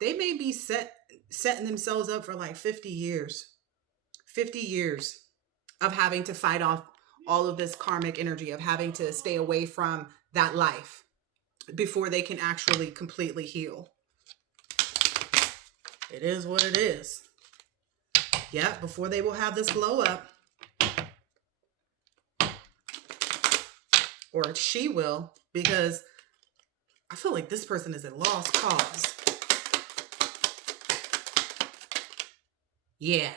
They may be setting themselves up for like 50 years. 50 years of having to fight off all of this karmic energy, of having to stay away from that life before they can actually completely heal. It is what it is. Yeah, before they will have this glow up. Or she will, because I feel like this person is a lost cause. Yeah.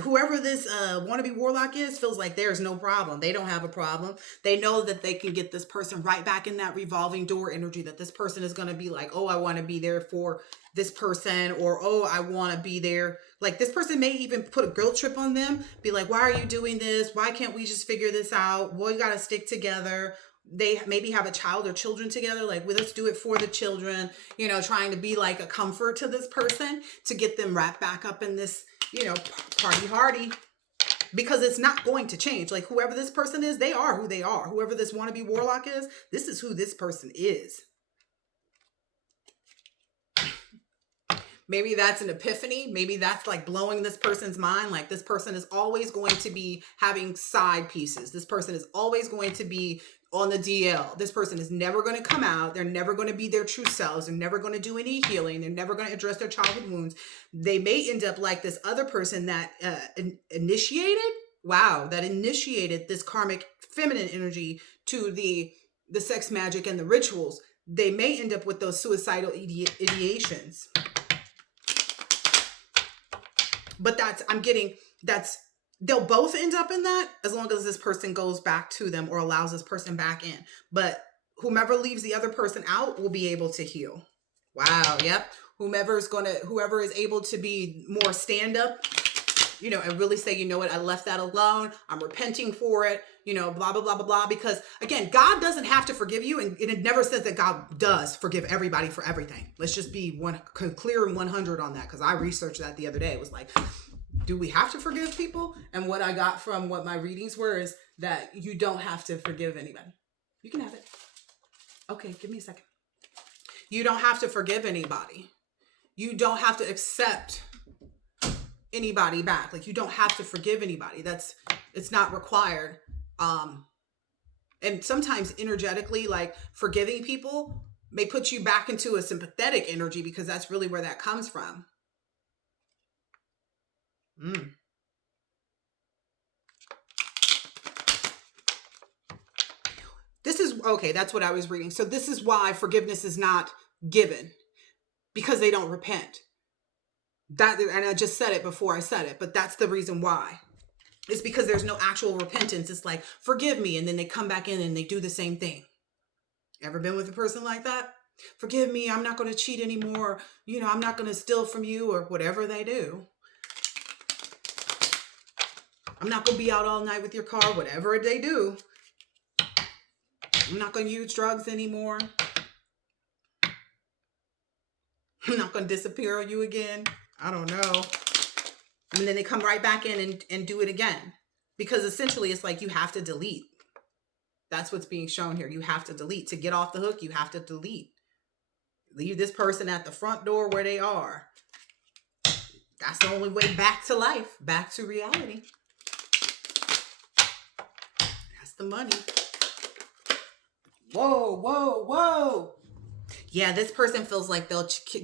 Whoever this wannabe warlock is feels like there's no problem. They don't have a problem. They know that they can get this person right back in that revolving door energy, that this person is going to be like, oh, I want to be there for this person, or oh, I want to be there. Like, this person may even put a guilt trip on them, be like, why are you doing this? Why can't we just figure this out? We got to stick together. They maybe have a child or children together, like, well, let's do it for the children, you know, trying to be like a comfort to this person to get them wrapped back up in this, you know, party hardy, because it's not going to change. Like, whoever this person is, they are who they are. Whoever this wannabe warlock is, this is who this person is. Maybe that's an epiphany. Maybe that's like blowing this person's mind. Like, this person is always going to be having side pieces. This person is always going to be on the DL. This person is never going to come out. They're never going to be their true selves. They're never going to do any healing. They're never going to address their childhood wounds. They may end up like this other person that initiated this karmic feminine energy to the sex magic and the rituals. They may end up with those suicidal ideations. But they'll both end up in that as long as this person goes back to them or allows this person back in. But whomever leaves the other person out will be able to heal. Wow. Yep. Whoever is able to be more stand up, you know, and really say, you know what, I left that alone. I'm repenting for it, you know, blah, blah, blah, blah, blah. Because again, God doesn't have to forgive you. And it never says that God does forgive everybody for everything. Let's just be clear and 100 on that. Because I researched that the other day. It was like, do we have to forgive people? And what I got from what my readings were is that you don't have to forgive anybody. You can have it. Okay, give me a second. You don't have to forgive anybody. You don't have to accept anybody back. Like, you don't have to forgive anybody. It's not required. And sometimes energetically, like, forgiving people may put you back into a sympathetic energy, because that's really where that comes from. That's what I was reading. So this is why forgiveness is not given, because they don't repent. And I just said it before I said it, but that's the reason why. It's because there's no actual repentance. It's like, forgive me, and then they come back in and they do the same thing. Ever been with a person like that? Forgive me, I'm not going to cheat anymore. You know, I'm not going to steal from you, or whatever they do. I'm not going to be out all night with your car, whatever they do. I'm not going to use drugs anymore. I'm not going to disappear on you again. I don't know. And then they come right back in and do it again. Because essentially it's like you have to delete. That's what's being shown here. You have to delete. To get off the hook, you have to delete. Leave this person at the front door where they are. That's the only way back to life, back to reality. That's the money. Whoa, whoa, whoa. Yeah, this person feels like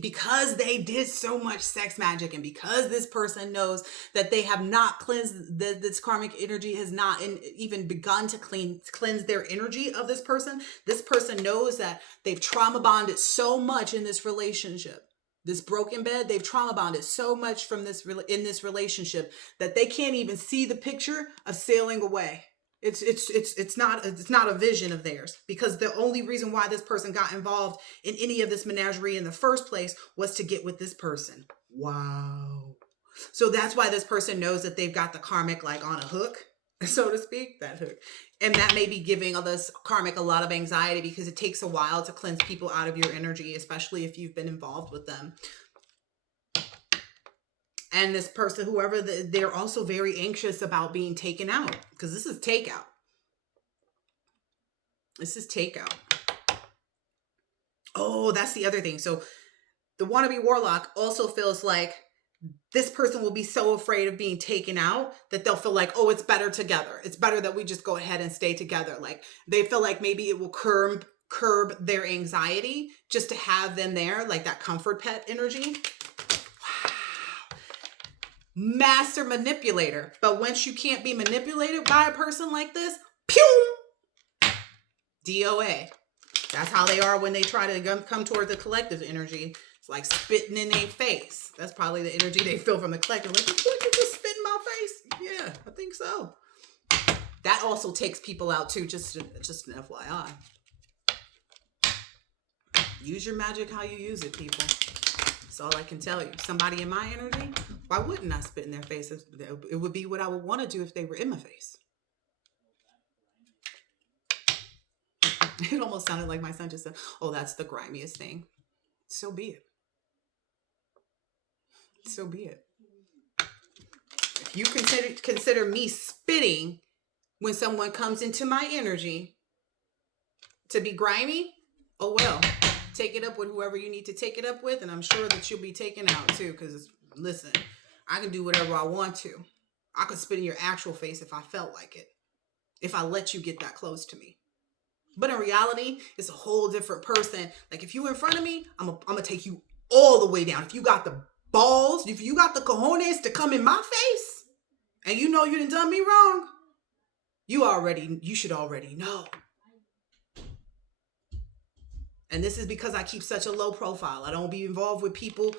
because they did so much sex magic, and because this person knows that they have not cleansed, this karmic energy has not even begun to cleanse their energy of this person. This person knows that they've trauma bonded so much in this relationship. This broken bed, they've trauma bonded so much in this relationship that they can't even see the picture of sailing away. It's not a vision of theirs, because the only reason why this person got involved in any of this menagerie in the first place was to get with this person. Wow. So that's why this person knows that they've got the karmic like on a hook, so to speak, that hook. And that may be giving this karmic a lot of anxiety, because it takes a while to cleanse people out of your energy, especially if you've been involved with them. And this person, whoever, they're also very anxious about being taken out, because this is takeout. This is takeout. Oh, that's the other thing. So the wannabe warlock also feels like this person will be so afraid of being taken out that they'll feel like, oh, it's better together. It's better that we just go ahead and stay together. Like they feel like maybe it will curb their anxiety just to have them there, like that comfort pet energy. Wow. Master manipulator. But once you can't be manipulated by a person like this, pew! DOA. That's how they are when they try to come toward the collective energy. It's like spitting in their face. That's probably the energy they feel from the collective. Like, what, you just spit in my face? Yeah, I think so. That also takes people out too, just an FYI. Use your magic how you use it, people. That's all I can tell you. Somebody in my energy, why wouldn't I spit in their face? It would be what I would want to do if they were in my face. It almost sounded like my son just said, oh, that's the grimiest thing. So be it. So be it. If you consider me spitting when someone comes into my energy to be grimy, oh well. Take it up with whoever you need to take it up with, and I'm sure that you'll be taken out too, because listen, I can do whatever I want to. I could spit in your actual face if I felt like it, if I let you get that close to me. But in reality, it's a whole different person. Like if you in front of me, I'm gonna take you all the way down. If you got the balls, if you got the cojones to come in my face, and you know you done done me wrong, you should already know. And this is because I keep such a low profile. I don't be involved with people.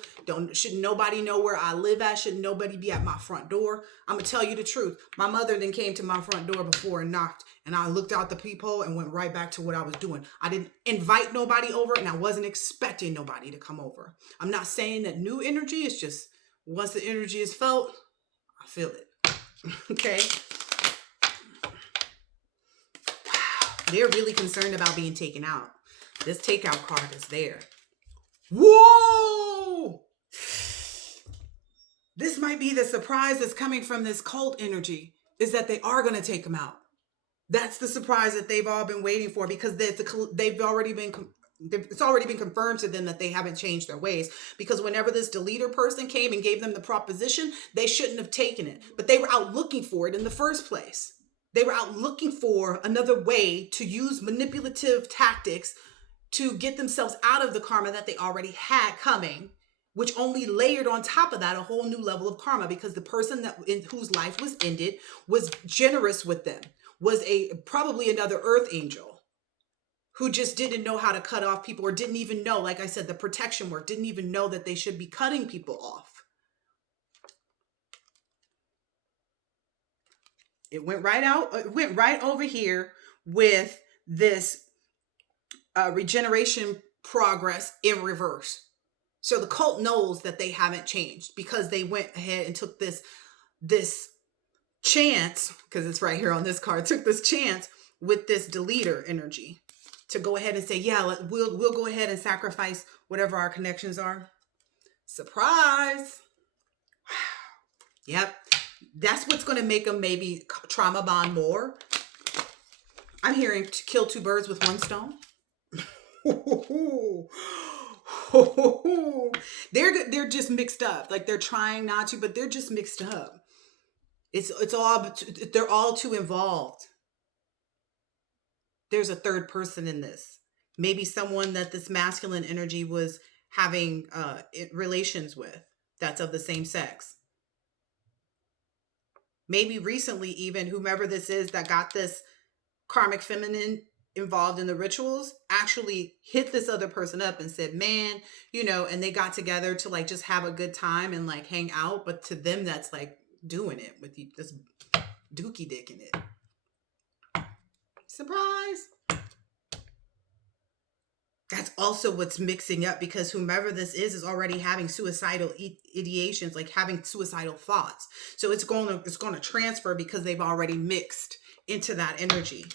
Shouldn't nobody know where I live at. Shouldn't nobody be at my front door. I'm going to tell you the truth. My mother then came to my front door before and knocked. And I looked out the peephole and went right back to what I was doing. I didn't invite nobody over and I wasn't expecting nobody to come over. I'm not saying that new energy is just once the energy is felt, I feel it. Okay. They're really concerned about being taken out. This takeout card is there. Whoa! This might be the surprise that's coming from this cult energy, is that they are going to take them out. That's the surprise that they've all been waiting for, because it's already been confirmed to them that they haven't changed their ways. Because whenever this deleter person came and gave them the proposition, they shouldn't have taken it. But they were out looking for it in the first place. They were out looking for another way to use manipulative tactics to get themselves out of the karma that they already had coming, which only layered on top of that a whole new level of karma, because the person whose life was ended was generous with them, was probably another earth angel who just didn't know how to cut off people, or didn't even know, like I said, the protection work, didn't even know that they should be cutting people off. It went right over here with this regeneration progress in reverse. So the cult knows that they haven't changed, because they went ahead and took this chance, because it's right here on this card, took this chance with this deleter energy to go ahead and say, yeah, we'll go ahead and sacrifice whatever our connections are. Surprise. Yep. That's what's going to make them maybe trauma bond more. I'm hearing to kill two birds with one stone. They're just mixed up. Like they're trying not to, but they're just mixed up. They're all too involved. There's a third person in this. Maybe someone that this masculine energy was having relations with, that's of the same sex. Maybe recently, even whomever this is that got this karmic feminine involved in the rituals actually hit this other person up and said, man, and they got together to like just have a good time and like hang out. But to them, that's like doing it with this dookie dick in it. Surprise. That's also what's mixing up, because whomever this is already having suicidal ideations, like having suicidal thoughts. So it's going to transfer because they've already mixed into that energy.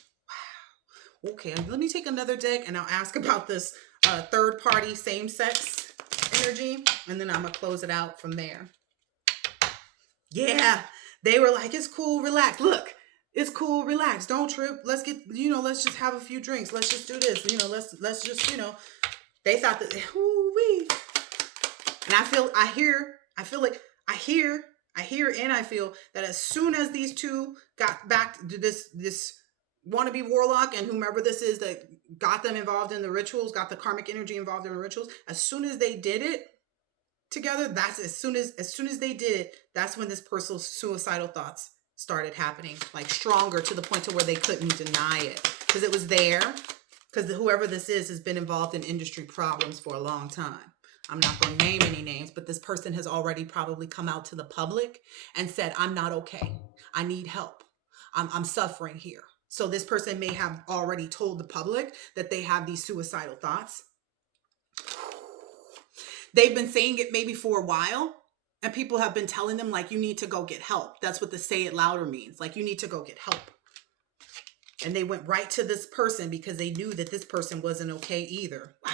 Wow. Okay, let me take another deck and I'll ask about this third party same sex energy, and then I'm going to close it out from there. Yeah, they were like, it's cool, relax. Look, it's cool, relax, don't trip. Let's let's just have a few drinks. Let's just do this. Let's just, they thought that, ooh-wee. And I feel like I hear and I feel that as soon as these two got back to this wannabe warlock and whomever this is that got them involved in the rituals, got the karmic energy involved in the rituals, as soon as they did it together, that's as soon as they did it, that's when this person's suicidal thoughts started happening, like stronger to the point to where they couldn't deny it because it was there. Because whoever this is has been involved in industry problems for a long time. I'm not going to name any names, but this person has already probably come out to the public and said, I'm not okay. I need help. I'm suffering here. So this person may have already told the public that they have these suicidal thoughts. They've been saying it maybe for a while, and people have been telling them, like, you need to go get help. That's what the say it louder means. Like, you need to go get help. And they went right to this person because they knew that this person wasn't okay either. Wow.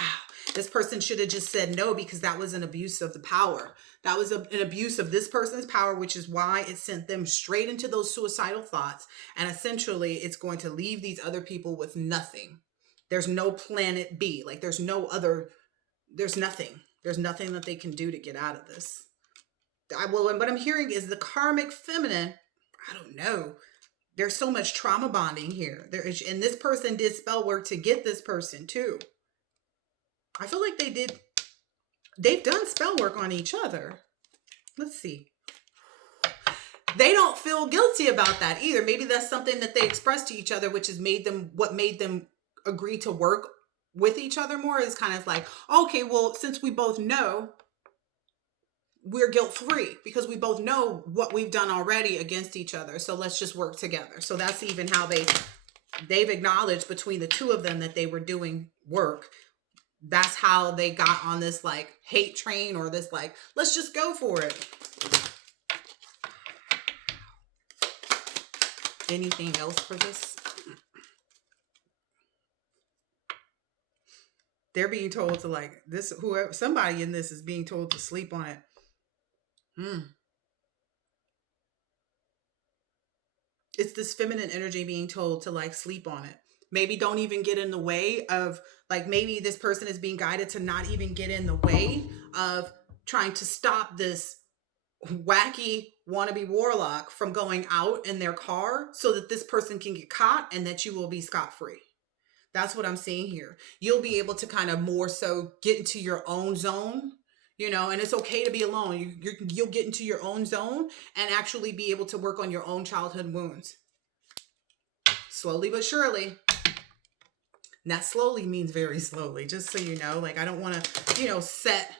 This person should have just said no, because that was an abuse of the power. That was an abuse of this person's power, which is why it sent them straight into those suicidal thoughts. And essentially, it's going to leave these other people with nothing. There's no planet B. Like, there's nothing. There's nothing that they can do to get out of this. And what I'm hearing is the karmic feminine, I don't know. There's so much trauma bonding here. And this person did spell work to get this person too. I feel like they've done spell work on each other. Let's see. They don't feel guilty about that either. Maybe that's something that they expressed to each other, which has made them agree to work with each other more, is kind of like, okay, well, since we both know, we're guilt-free because we both know what we've done already against each other. So let's just work together. So that's even how they've acknowledged between the two of them that they were doing work. That's how they got on this like hate train, or this like, let's just go for it. Anything else for this? They're being told to like this, whoever, somebody in this is being told to sleep on it. It's this feminine energy being told to like sleep on it. Maybe don't even get in the way of, like, maybe this person is being guided to not even get in the way of trying to stop this wacky wannabe warlock from going out in their car so that this person can get caught and that you will be scot-free. That's what I'm seeing here. You'll be able to kind of more so get into your own zone, and it's okay to be alone. You'll get into your own zone and actually be able to work on your own childhood wounds. Slowly but surely. And that slowly means very slowly, just so you know. Like, I don't want to, set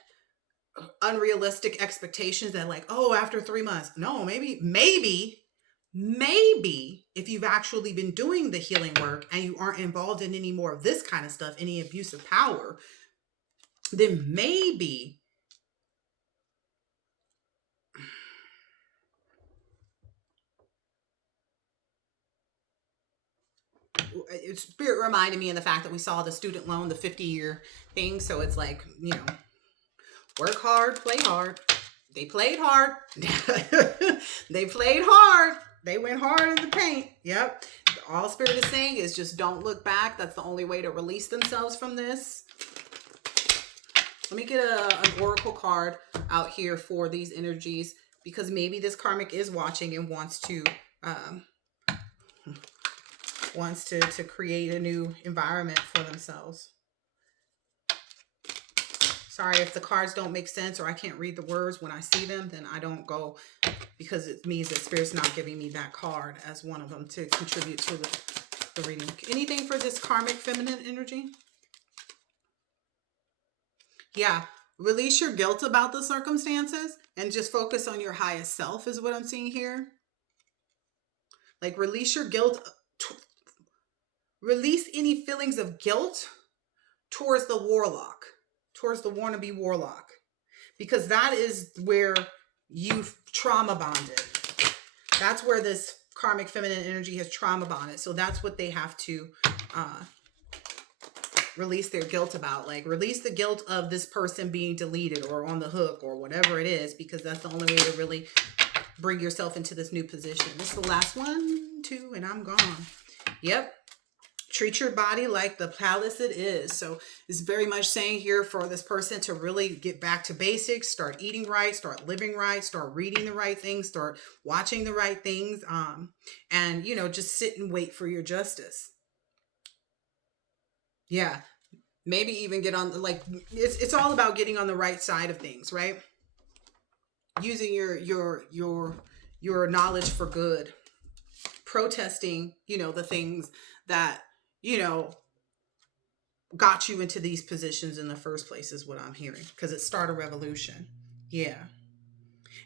unrealistic expectations that like, oh, after 3 months. No, maybe if you've actually been doing the healing work and you aren't involved in any more of this kind of stuff, any abuse of power, then maybe Spirit reminded me of the fact that we saw the student loan, the 50-year thing. So it's like, work hard, play hard. They played hard. They played hard. They went hard in the paint. Yep. All Spirit is saying is just don't look back. That's the only way to release themselves from this. Let me get an oracle card out here for these energies, because maybe this karmic is watching and wants to create a new environment for themselves. Sorry if the cards don't make sense or I can't read the words when I see them, then I don't go, because it means that Spirit's not giving me that card as one of them to contribute to the reading. Anything for this karmic feminine energy? Yeah, release your guilt about the circumstances and just focus on your highest self is what I'm seeing here. Like, release your guilt. Release any feelings of guilt towards the warlock, towards the wannabe warlock, because that is where you've trauma bonded. That's where this karmic feminine energy has trauma bonded. So that's what they have to release their guilt about. Like, release the guilt of this person being deleted or on the hook or whatever it is, because that's the only way to really bring yourself into this new position. This is the last 1, 2, and I'm gone. Yep. treat your body like the palace it is. So it's very much saying here for this person to really get back to basics, start eating right, start living right, start reading the right things, start watching the right things, and just sit and wait for your justice. Yeah, maybe even get on like it's all about getting on the right side of things, right? Using your knowledge for good, protesting, the things that you know got you into these positions in the first place is what I'm hearing, because it started a revolution. Yeah.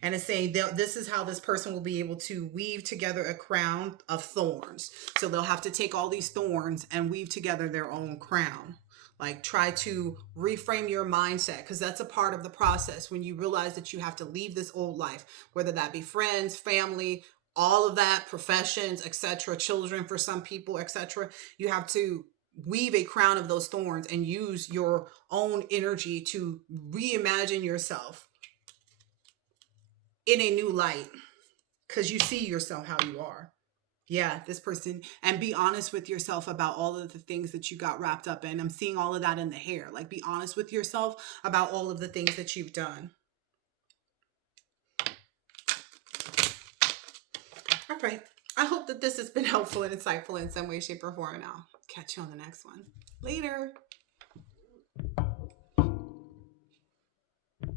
And it's saying this is how this person will be able to weave together a crown of thorns. So they'll have to take all these thorns and weave together their own crown. Like, try to reframe your mindset, because that's a part of the process when you realize that you have to leave this old life, whether that be friends, family, all of that, professions, etc., children for some people, etc. You have to weave a crown of those thorns and use your own energy to reimagine yourself in a new light, because you see yourself how you are. Yeah, this person, and be honest with yourself about all of the things that you got wrapped up in. I'm seeing all of that in the hair. Like, be honest with yourself about all of the things that you've done. All right. I hope that this has been helpful and insightful in some way, shape, or form. And I'll catch you on the next one. Later.